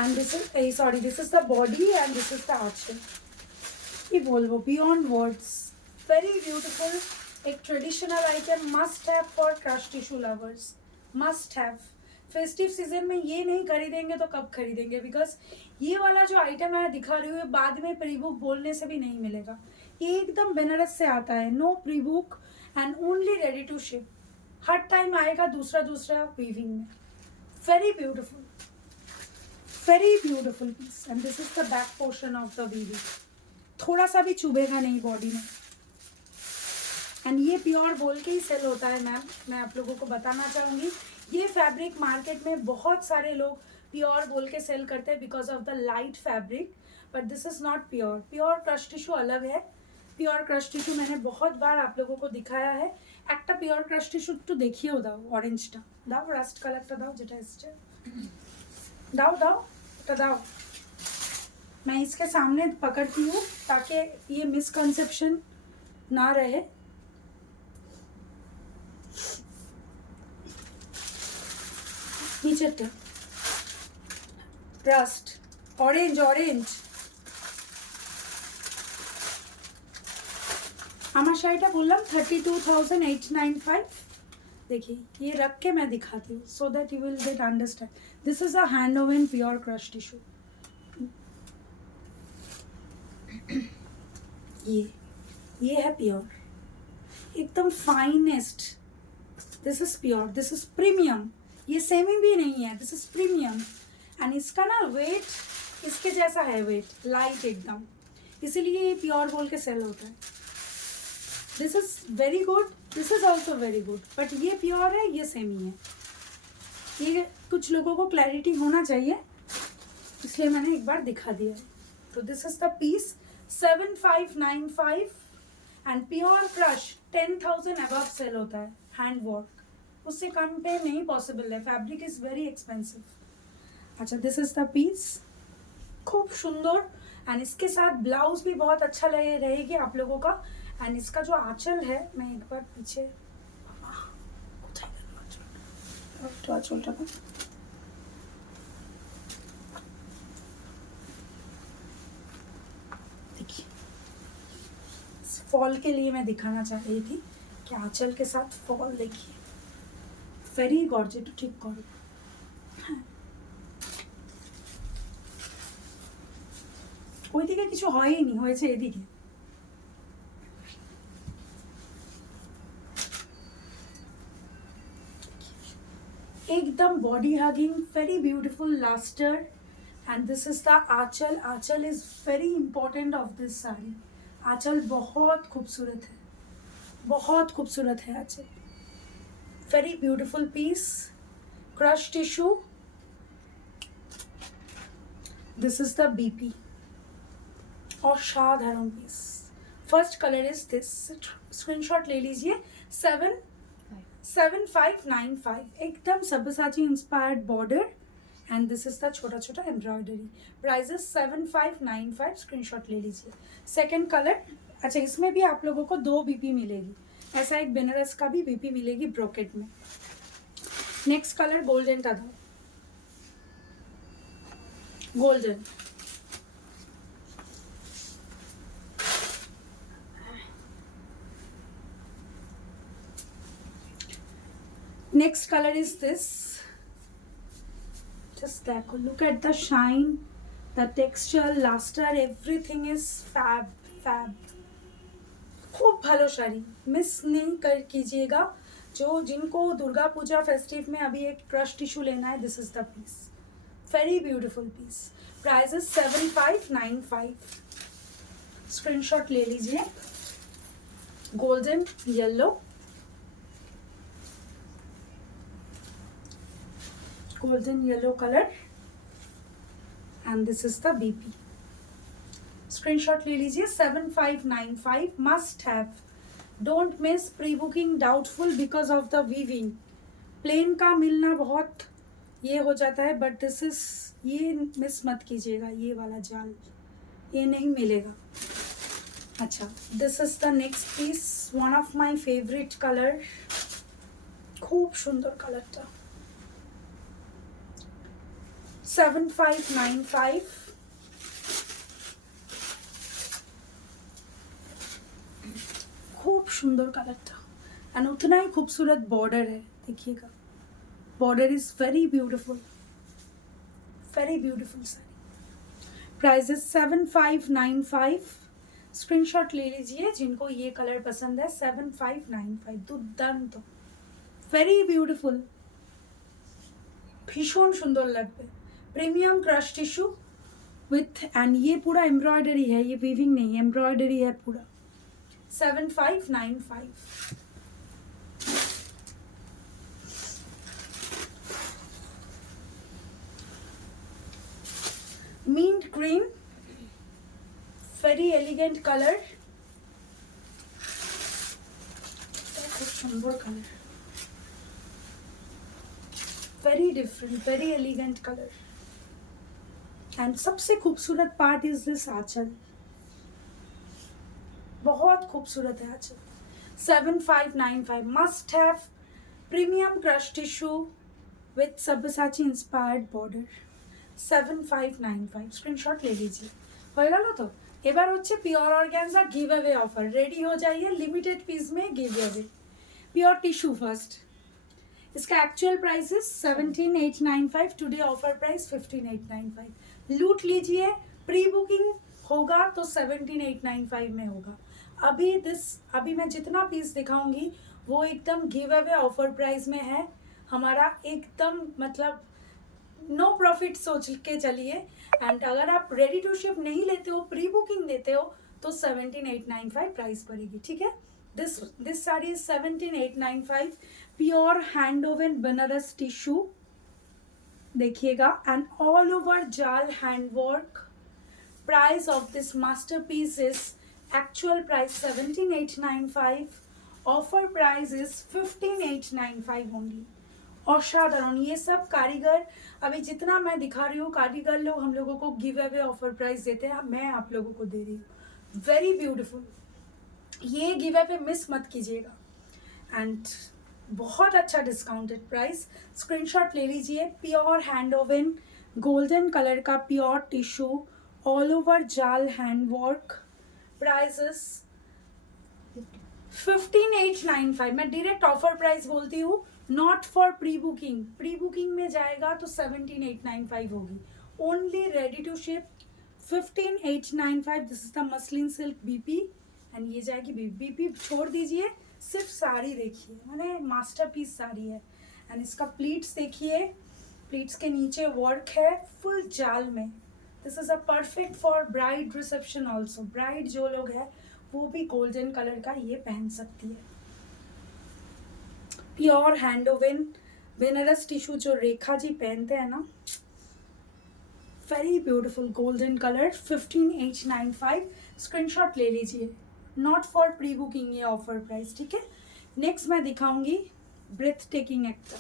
and this is this is the body and this is the archer। কি বলবো, beyond words, very beautiful, एक traditional item, must have for crush tissue lovers, must have. Festive season में ये नहीं खरीदेंगे तो कब खरीदेंगे, बिकॉज ये वाला जो आइटम मैं दिखा रही हूँ बाद में प्री बुक बोलने से भी नहीं मिलेगा। ये एकदम बनारस से आता है, no pre book and only ready to ship. हर टाइम आएगा दूसरा दूसरा वीविंग में, very beautiful, very beautiful piece. And this is the back portion of the weaving, थोड़ा सा भी चुभेगा नहीं बॉडी में। एंड ये प्योर बोल के ही सेल होता है मैम, मैं आप लोगों को बताना चाहूँगी। ये फैब्रिक मार्केट में बहुत सारे लोग प्योर बोल के सेल करते हैं because of the light fabric, but this is not pure. Pure crush tissue अलग है। प्योर क्रश टिश्यू मैंने बहुत बार आप लोगों को दिखाया है। একটা পিওর ক্রাশ টিস্যু একটু দেখিয়েও দাও, অরেঞ্জটা দাও, রাস্ট কালারটা দাও যেটা এসছে, दाओ दाओ तो दाओ, मैं इसके सामने पकड़ती हूँ ताकि ये मिसकंसेप्शन ना रहे। नीचे ट्रस्ट ऑरेंज ऑरेंज আমার শাড়িটা বললাম 32,895। देखिए ये रख के मैं दिखाती हूँ so that you will get understand. This is a hand oven pure crush tissue. ये है प्योर, एकदम finest. This is pure, this is premium. ये सेमी भी नहीं है, दिस इज प्रीमियम। एंड इसका ना वेट इसके जैसा है, वेट लाइट एकदम, इसीलिए ये प्योर बोल के सेल होता है। This is very good, this is also very good, but ये प्योर है, ये सेमी है। ये कुछ लोगों को क्लैरिटी होना चाहिए, इसलिए मैंने एक बार दिखा दिया है। तो this is the piece 7595 and pure crush 10,000 above sale होता है। हैंड वर्क, उससे कम पे नहीं पॉसिबल है, फैब्रिक इज वेरी एक्सपेंसिव। अच्छा, दिस इज द पीस, खूब सुंदर। एंड इसके साथ ब्लाउज भी बहुत अच्छा रहेगी आप लोगों का। एंड इसका जो आंचल है, मैं एक बार पीछे आंचलটা देखिए, फॉल के लिए मैं दिखाना चाह रही थी कि आंचल के साथ फॉल देखिए, वेरी गॉर्जेट। ठीक करो, ওইদিকে কিছু হয়নি, হয়েছে এদিকে। एकदम body hugging, very beautiful lustre. And this is the aanchal. Aanchal is very important of this sari. आंचल बहुत खूबसूरत है, बहुत खूबसूरत है आंचल। Very beautiful piece, crush tissue. This is the BP, असाधारण पीस। First colour is this, screenshot ले लीजिए। 7595, एकदम Sabyasachi inspired border. And this is the छोटा छोटा एम्ब्रॉयडरी। प्राइस इज 7595, स्क्रीनशॉट ले लीजिए। सेकंड कलर, अच्छा इसमें भी आप लोगों को 2 बीपी मिलेगी, ऐसा एक बेनारस का भी बीपी मिलेगी ब्रोकेट में। नेक्स्ट कलर गोल्डन का दो, golden. Next color is this. Just look at the shine, the texture, luster, everything is fab, fab. खूब भालो शाड़ी, मिस नहीं कर कीजिएगा। जो जिनको दुर्गा पूजा फेस्टिव में अभी एक क्रश टिश्यू लेना है, this is the piece, very beautiful piece. Price is 7595, screenshot ले लीजिए। Golden yellow, golden yellow color, and this is the BP. Screenshot ले लीजिए। 7595, must have, don't miss. Pre booking doubtful because of the weaving. Plain का मिलना बहुत ये हो जाता है, बट दिस इज, ये मिस मत कीजिएगा, ये वाला जाल ये नहीं मिलेगा। अच्छा, this is the next piece, one of my favourite colour, खूब सुंदर कलरটা। 7595, खूब सुंदर कलरটা। एंड उतना ही खूबसूरत बॉर्डर है, देखिएगा, border is very beautiful, very beautiful sari. Price is 7595, screenshot ले लीजिए जिनको ये कलर पसंद है। 7595, दुर्दाন্ত, वेरी ब्यूटीफुल, भीषण सुंदर लगবে। Premium crush tissue with, and ये पूरा एम्ब्रॉयडरी है, ये वीविंग नहीं, एम्ब्रॉयडरी है पूरा। 7595, mint green, very elegant color, खूब सुंदर colour, very different, very elegant colour. And सबसे खूबसूरत पार्ट इज दिस आंचल, बहुत खूबसूरत है आंचल। 7595 must have premium crush tissue with Sabyasachi inspired border. 7595 screenshot ले लीजिए। হয়ে গেল তো? এবার হচ্ছে pure organza give away offer. Ready हो जाइए, लिमिटेड पीस में give away. Pure tissue first, इसका actual price is 17895, today offer price 15895। लूट लीजिए, प्री बुकिंग होगा तो 17895 में होगा। अभी मैं जितना पीस दिखाऊंगी वो एकदम गिव अवे ऑफर प्राइस में है हमारा, एकदम मतलब नो प्रॉफिट सोच के चलिए। एंड अगर आप रेडी टू शिप नहीं लेते हो, प्री बुकिंग देते हो, तो 17895 प्राइस पड़ेगी, ठीक है। This sari is 17895, pure hand woven Banaras tissue, देखिएगा, एंड ऑल ओवर जाल hand work. Price of this masterpiece is actual price 17895, offer price is 15895 only. असाधारण, ये सब कारीगर, अभी जितना मैं दिखा रही हूँ कारीगर लोग हम लोगों को गिव अवे ऑफर प्राइस देते हैं, मैं आप लोगों को दे रही हूँ। वेरी ब्यूटीफुल, ये गिव अवे मिस मत कीजिएगा। एंड बहुत अच्छा डिस्काउंटेड प्राइस, स्क्रीनशॉट ले लीजिए। Pure hand woven golden colour का प्योर टिश्यू, ऑल ओवर जाल हैंड वर्क। प्राइसेस 15895, मैं डायरेक्ट ऑफर प्राइस बोलती हूँ, not for pre booking. Pre booking में जाएगा तो 17895 होगी, only ready to ship 15895। This is the muslin silk BP, and ये जाएगी बीपी। छोड़ दीजिए, सिर्फ साड़ी देखिए, मैंने मास्टरपीस साड़ी है। एंड इसका प्लीट्स देखिए, प्लीट्स के नीचे वर्क है फुल जाल में। This is a perfect for bride reception also. Bride जो लोग हैं वो भी गोल्डन कलर का ये पहन सकती है। Pure hand woven Banaras tissue जो रेखा जी पहनते हैं ना, very beautiful golden colour, 15895, screenshot ले लीजिए। नॉट फॉर प्री बुकिंग ये ऑफर प्राइस, ठीक है। नेक्स्ट मैं दिखाऊंगी ब्रेथ टेकिंग एक्टर,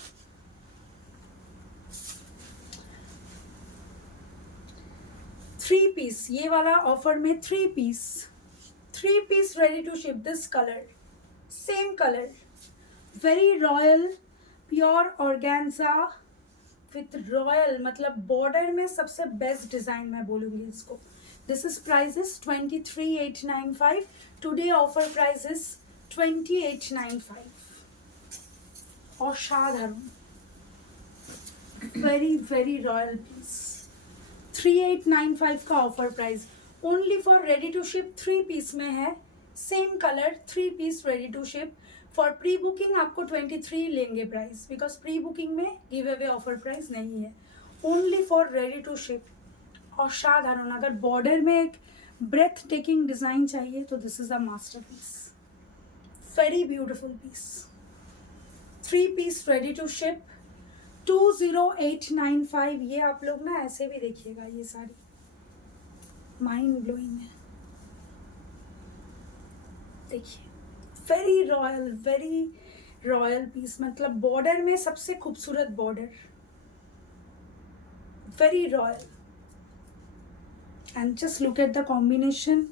थ्री पीस, ये वाला ऑफर में three piece ready to ship. This colour, same colour, very royal, pure organza with royal, मतलब बॉर्डर में सबसे बेस्ट डिजाइन मैं बोलूंगी इसको। This is price is 23895, today offer price is 2895। असाधारण, वेरी वेरी रॉयल पीस, 3895 का offer price, only for ready to ship. Three piece में है, same colour, three piece ready to ship. For pre booking आपको 23 लेंगे price, because pre booking में give away offer price नहीं है, only for ready to ship. असाधारण, अगर border में एक ब्रेथ टेकिंग डिजाइन चाहिए तो this is a masterpiece, very beautiful piece. Three piece ready to ship 20895। ये आप लोग ना ऐसे भी देखिएगा, ये साड़ी माइंड ब्लोइंग है, देखिए, वेरी रॉयल पीस, मतलब बॉर्डर में सबसे खूबसूरत border, very royal. And just look at the combination,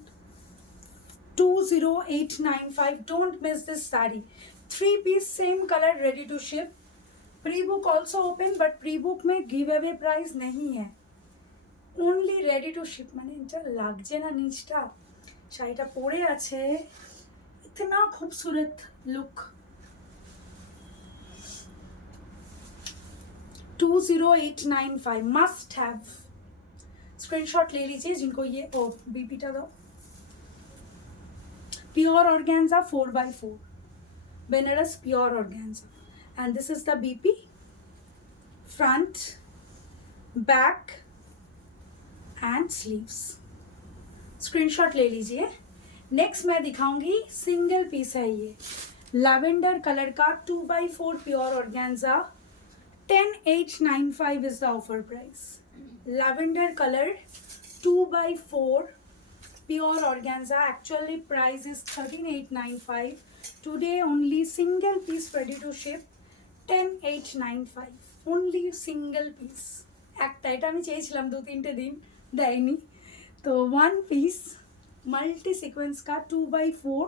20895, don't miss this sari. Three piece same colour ready to ship. Pre book also open, but pre book में give away price नहीं है, only ready to ship. মানে যা লাগছে না নিচটা, শাড়িটা পরে আছে, इतना खूबसूरत लुक। 20895 मस्ट हैव, स्क्रीनशॉट ले लीजिए जिनको ये बीपीटा दो। Pure organza 4x4 Banaras pure organza, and this is the BP, front, back and sleeves, screenshot ले लीजिए। नेक्स्ट मैं दिखाऊंगी सिंगल पीस है, ये लैवेंडर कलर का 2x4 pure organza, 10895 is the offer price. Lavender colour 2x4 pure organza, actually price is 13895, today only single piece ready to ship 10895। Only single piece, একটা, এটা আমি চেয়েছিলাম 2-3টে দিন, দেয়নি। তো 1 পিস মাল্টি সিকোয়েন্স का 2x4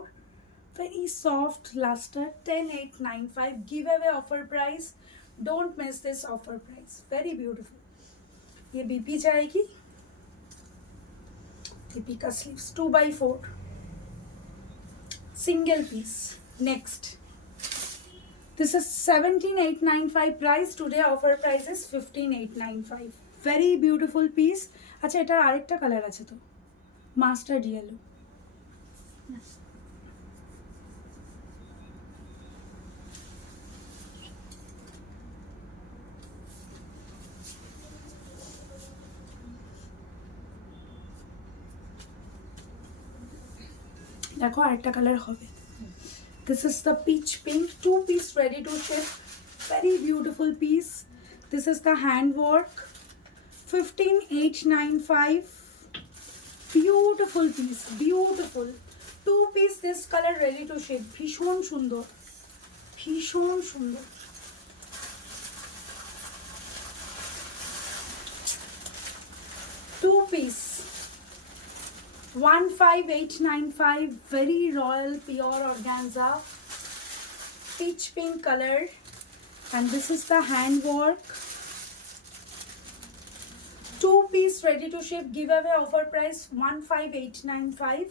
very soft luster 10895 giveaway offer price, don't miss this offer price, very beautiful। ये BP जाएगी, बीपी का sleeves 2x4 single piece। next this is 17895 price, today offer price is 15895, very beautiful piece। আচ্ছা এটার আরেকটা colour আছে তো, mustard yellow. দেখো আরেকটা কালার হবে। This is the peach pink, 2-piece ready to ship, very beautiful piece। This is the handwork, 15895, beautiful piece, beautiful 2-piece this color ready to ship, ভীষণ সুন্দর, ভীষণ সুন্দর। Two piece 15895, very royal pure organza, peach pink color, and this is the handwork, 2-piece ready to ship, giveaway offer price 15895,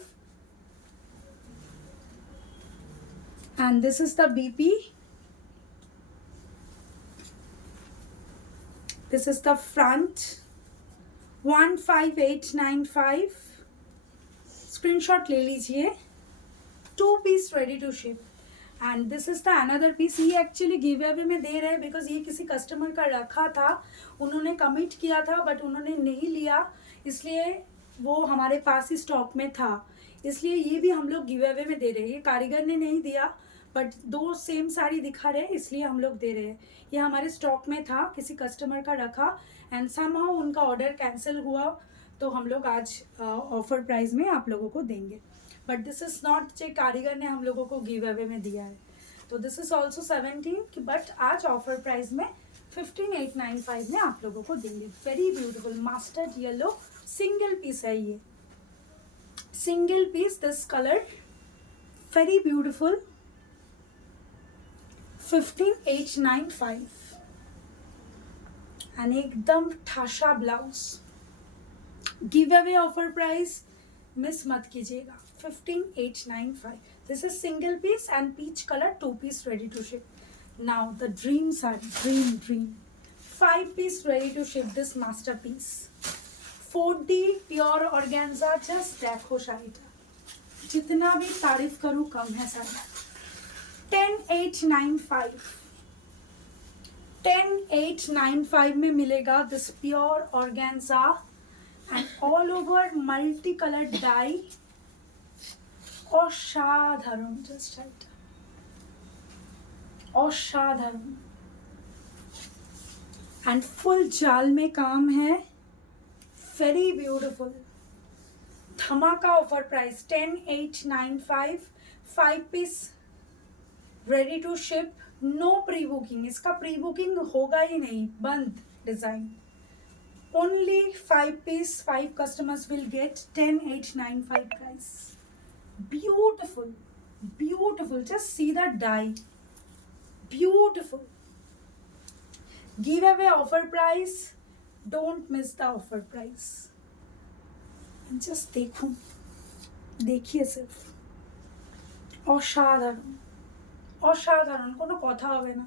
and this is the BP, this is the front 15895, screenshot ले लीजिए, 2-piece ready to ship. And this is the another piece, ये actually give away में दे रहे हैं because ये किसी customer का रखा था, उन्होंने कमिट किया था बट उन्होंने नहीं लिया, इसलिए वो हमारे पास ही स्टॉक में था, इसलिए ये भी हम लोग गिव अवे में दे रहे हैं। ये कारीगर ने नहीं दिया बट 2 सेम साड़ी दिखा रहे हैं इसलिए हम लोग दे रहे हैं। ये हमारे स्टॉक में था, किसी कस्टमर का रखा एंड समहाउ उनका ऑर्डर कैंसिल हुआ, तो हम लोग आज ऑफर प्राइस में आप लोगों को देंगे। बट दिस इज नॉट जे कारीगर ने हम लोगों को गिव अवे में दिया है, तो दिस इज ऑल्सो 17 बट आज ऑफर प्राइस में 15895 में आप लोगों को देंगे। Very beautiful mustard yellow single piece है, ये single piece this colour, very beautiful 15895 and एकदम ठाशा blouse, give away offer price miss मत कीजिएगा 15895। This is single piece and peach colour 2-piece ready to ship. Now the dream sari, dream 5-piece ready to ship, this masterpiece 4D pure organza. Just देखो शाड़ीटा, जितना भी तारीफ करूँ कम है साड़ी। 10895 में मिलेगा this pure organza and all over multicolored dye, অসাধারণ, just right, অসাধারণ and full जाल में काम है, very beautiful, धमाका offer price 10895, 5-piece ready to ship, no pre booking, इसका प्री बुकिंग होगा ही नहीं, बंद design, only 5-piece, 5 customers will get 10895 price, beautiful, beautiful, just see the dye, beautiful, giveaway offer price, don't miss the offer price। and just देखो, देखिए सिर्फ, অসাধারণ, অসাধারণ, কোনো কথা হবে না।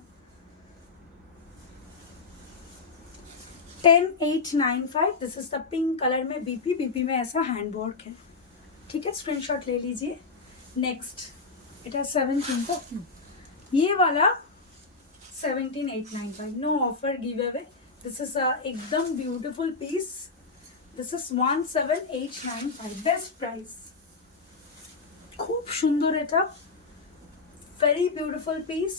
10895, this is the pink colour में बीपी में ऐसा हैंडवर्क है, ठीक है, स्क्रीनशॉट ले लीजिए। नेक्स्ट इटा 17 का, ये वाला 17895, no offer give away, this is एकदम beautiful piece, this is 17895, best price, खूब सुंदर এটা, वेरी ब्यूटीफुल पीस।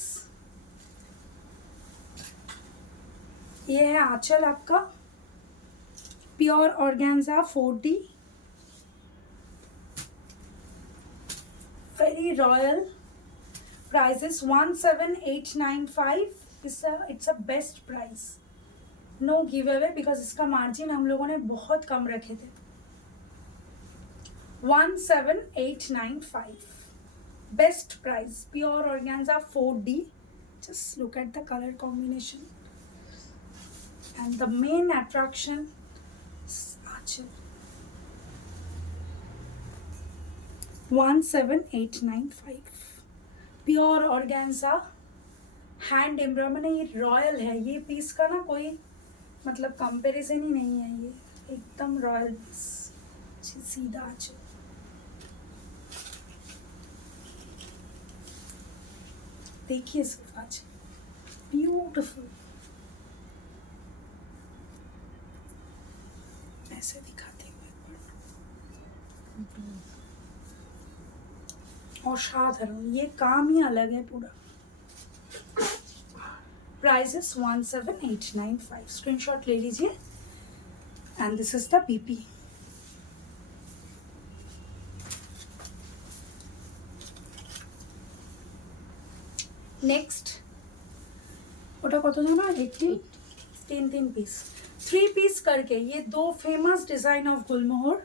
ये है आंचल आपका, pure organza 4D, very royal, price is 17895 it's a best price, know give away, because इसका मार्जिन हम लोगों ने बहुत कम रखे थे. 17895, best price, pure organza 4D. Just look at the color combination. And the main attraction is Achal. 17895, pure organza, hand embroidery. ये royal है, ये पीस का ना कोई मतलब कंपैरिजन ही नहीं है, ये एकदम रॉयल पीस. सीधा आंचल, देखिए सिर्फ आज ब्यूटिफुल. ऐसे दिखाते हुए असाधारण, ये काम ही अलग है पूरा. प्राइस इज 17895, स्क्रीनशॉट ले लीजिए. And this is the BP. Next ওটা কত জানা, 18, 3 পিস, 3 পিস करके ये दो famous design of Gulmohar.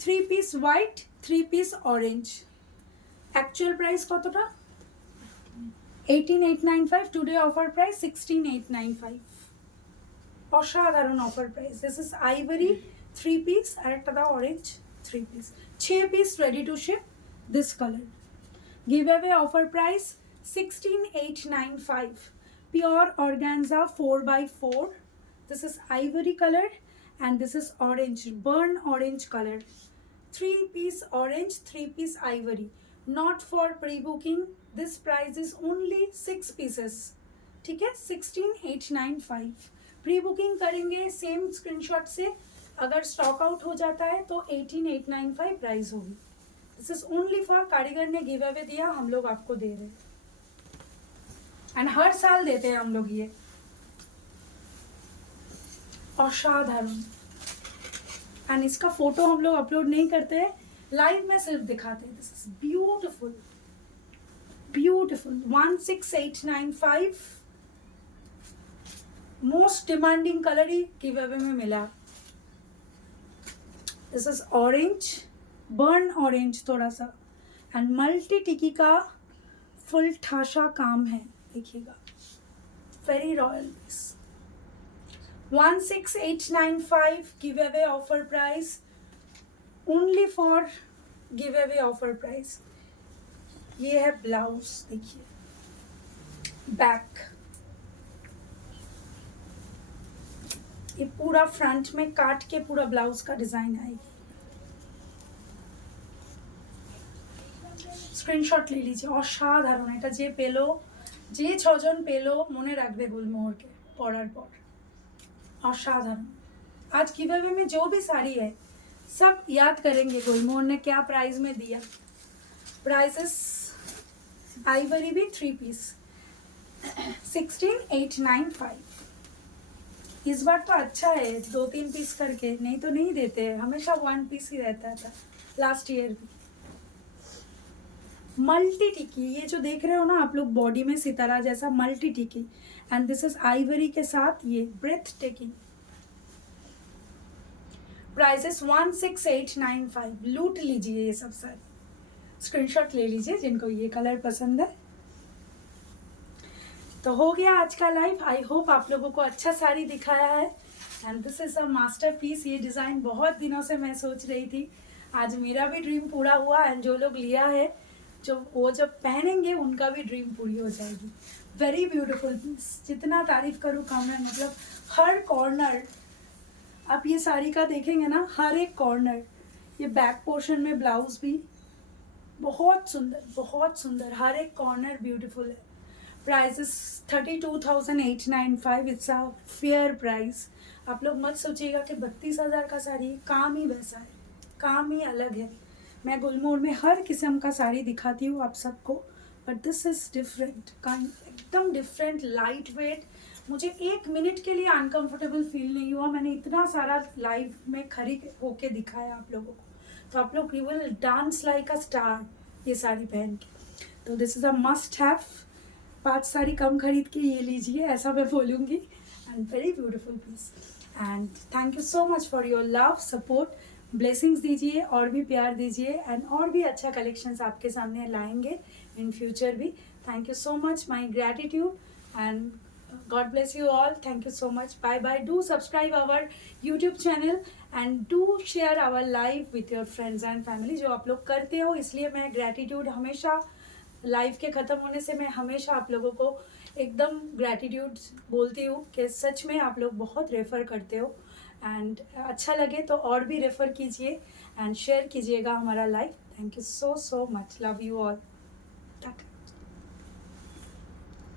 3 piece white, 3 piece orange. Actual price কতটা? 18895. Today offer price 16895. অসাধারণ offer price. This is ivory 3 piece, আর একটা দাও orange 3 piece. 6 piece ready to ship, this colour. Give away offer price 16895. Pure organza 4x4. This is ivory color and this is orange, burn orange color. 3 piece orange, 3 piece ivory. Not for pre-booking. This price is only 6 pieces. ठीक है, 16895. Pre booking करेंगे same screenshot से, अगर stock out हो जाता है तो 18895 price होगी. दिस इज ओनली फॉर कारीगर ने गिव अवे दिया, हम लोग आपको दे रहे हैं. एंड हर साल देते हैं हम लोग ये. असाधारण. एंड इसका फोटो हम लोग अपलोड नहीं करते हैं, लाइव में सिर्फ दिखाते हैं. This is beautiful beautiful. 16895. Most demanding colour he give away में मिला. This is orange, burn orange थोड़ा सा, एंड मल्टी टिकी का फुल ठाशा काम है, देखिएगा. Very royal piece. 16895 give away offer price, only for give away offer price. ये है ब्लाउज, देखिए बैक. ये पूरा फ्रंट में काट के पूरा ब्लाउज का डिजाइन आएगी. স্ক্রিনশট ले लीजिए. অসাধারণ. এটা যে পেলো, যে 6 জন পেলো মনে রাখবে गुलमोहर পরার পর. असाधारण. आज गिवअवे में जो भी साड़ी है सब याद करेंगे गुलमोहर ने क्या प्राइस में दिया. प्राइसेस आइवरी भी 3 पीस 16895. इस बार तो अच्छा है 2-3 पीस करके, नहीं तो नहीं देते हैं, हमेशा 1 पीस ही रहता था लास्ट ईयर भी. मल्टी टिकी, ये जो देख रहे हो ना आप लोग बॉडी में सितारा जैसा मल्टी टिकी, एंड दिस इज आइवरी के साथ ये ब्रेथ टेकिंग. प्राइसेस 16895. लूट लीजिए ये सब सारी. स्क्रीनशॉट ले लीजिए जिनको ये कलर पसंद है. तो हो गया आज का लाइव. आई होप आप लोगों को अच्छा साड़ी दिखाया है. And this is a masterpiece. ये डिज़ाइन बहुत दिनों से मैं सोच रही थी, आज मेरा भी ड्रीम पूरा हुआ. एंड जो लोग लिया है, जो वो जब पहनेंगे उनका भी ड्रीम पूरी हो जाएगी. Very beautiful piece. जितना तारीफ करूँ कम है. मतलब हर कॉर्नर आप ये साड़ी का देखेंगे ना, हर एक कॉर्नर. ये बैक पोर्शन में ब्लाउज भी बहुत सुंदर, बहुत सुंदर. हर एक कॉर्नर ब्यूटीफुल है. Prices 32,895. It's a fair price. आप लोग मत सोचिएगा कि 32,000 का साड़ी. काम ही वैसा है, काम ही अलग है. मैं गुलमोहर में हर किस्म का साड़ी दिखाती हूँ आप सबको, but this is different kind. एकदम डिफरेंट, लाइट वेट. मुझे 1 मिनट के लिए अनकंफर्टेबल फील नहीं हुआ. मैंने इतना सारा लाइव में खड़ी होके दिखाया आप लोगों को, तो आप लोग you will dance like a star ये साड़ी पहन के. तो this is a must have. 5 sari कम खरीद के ये लीजिए, ऐसा मैं बोलूँगी। And very beautiful piece. And thank you so much for your love support, blessings दीजिए और भी प्यार दीजिए, एंड और भी अच्छा कलेक्शंस आपके सामने लाएंगे इन फ्यूचर भी। Thank you so much, my gratitude, and God bless you all. Thank you so much. Bye bye. Do subscribe our YouTube channel and do share our live with your friends and family, जो आप लोग करते हो। इसलिए मैं gratitude हमेशा, live के ख़त्म होने से मैं हमेशा आप लोगों को एकदम ग्रैटिट्यूड बोलती हूँ कि सच में आप लोग बहुत रेफ़र करते हो। एंड अच्छा लगे तो और भी रेफ़र कीजिए एंड शेयर कीजिएगा हमारा live. Thank you so much. Love you all. Tata.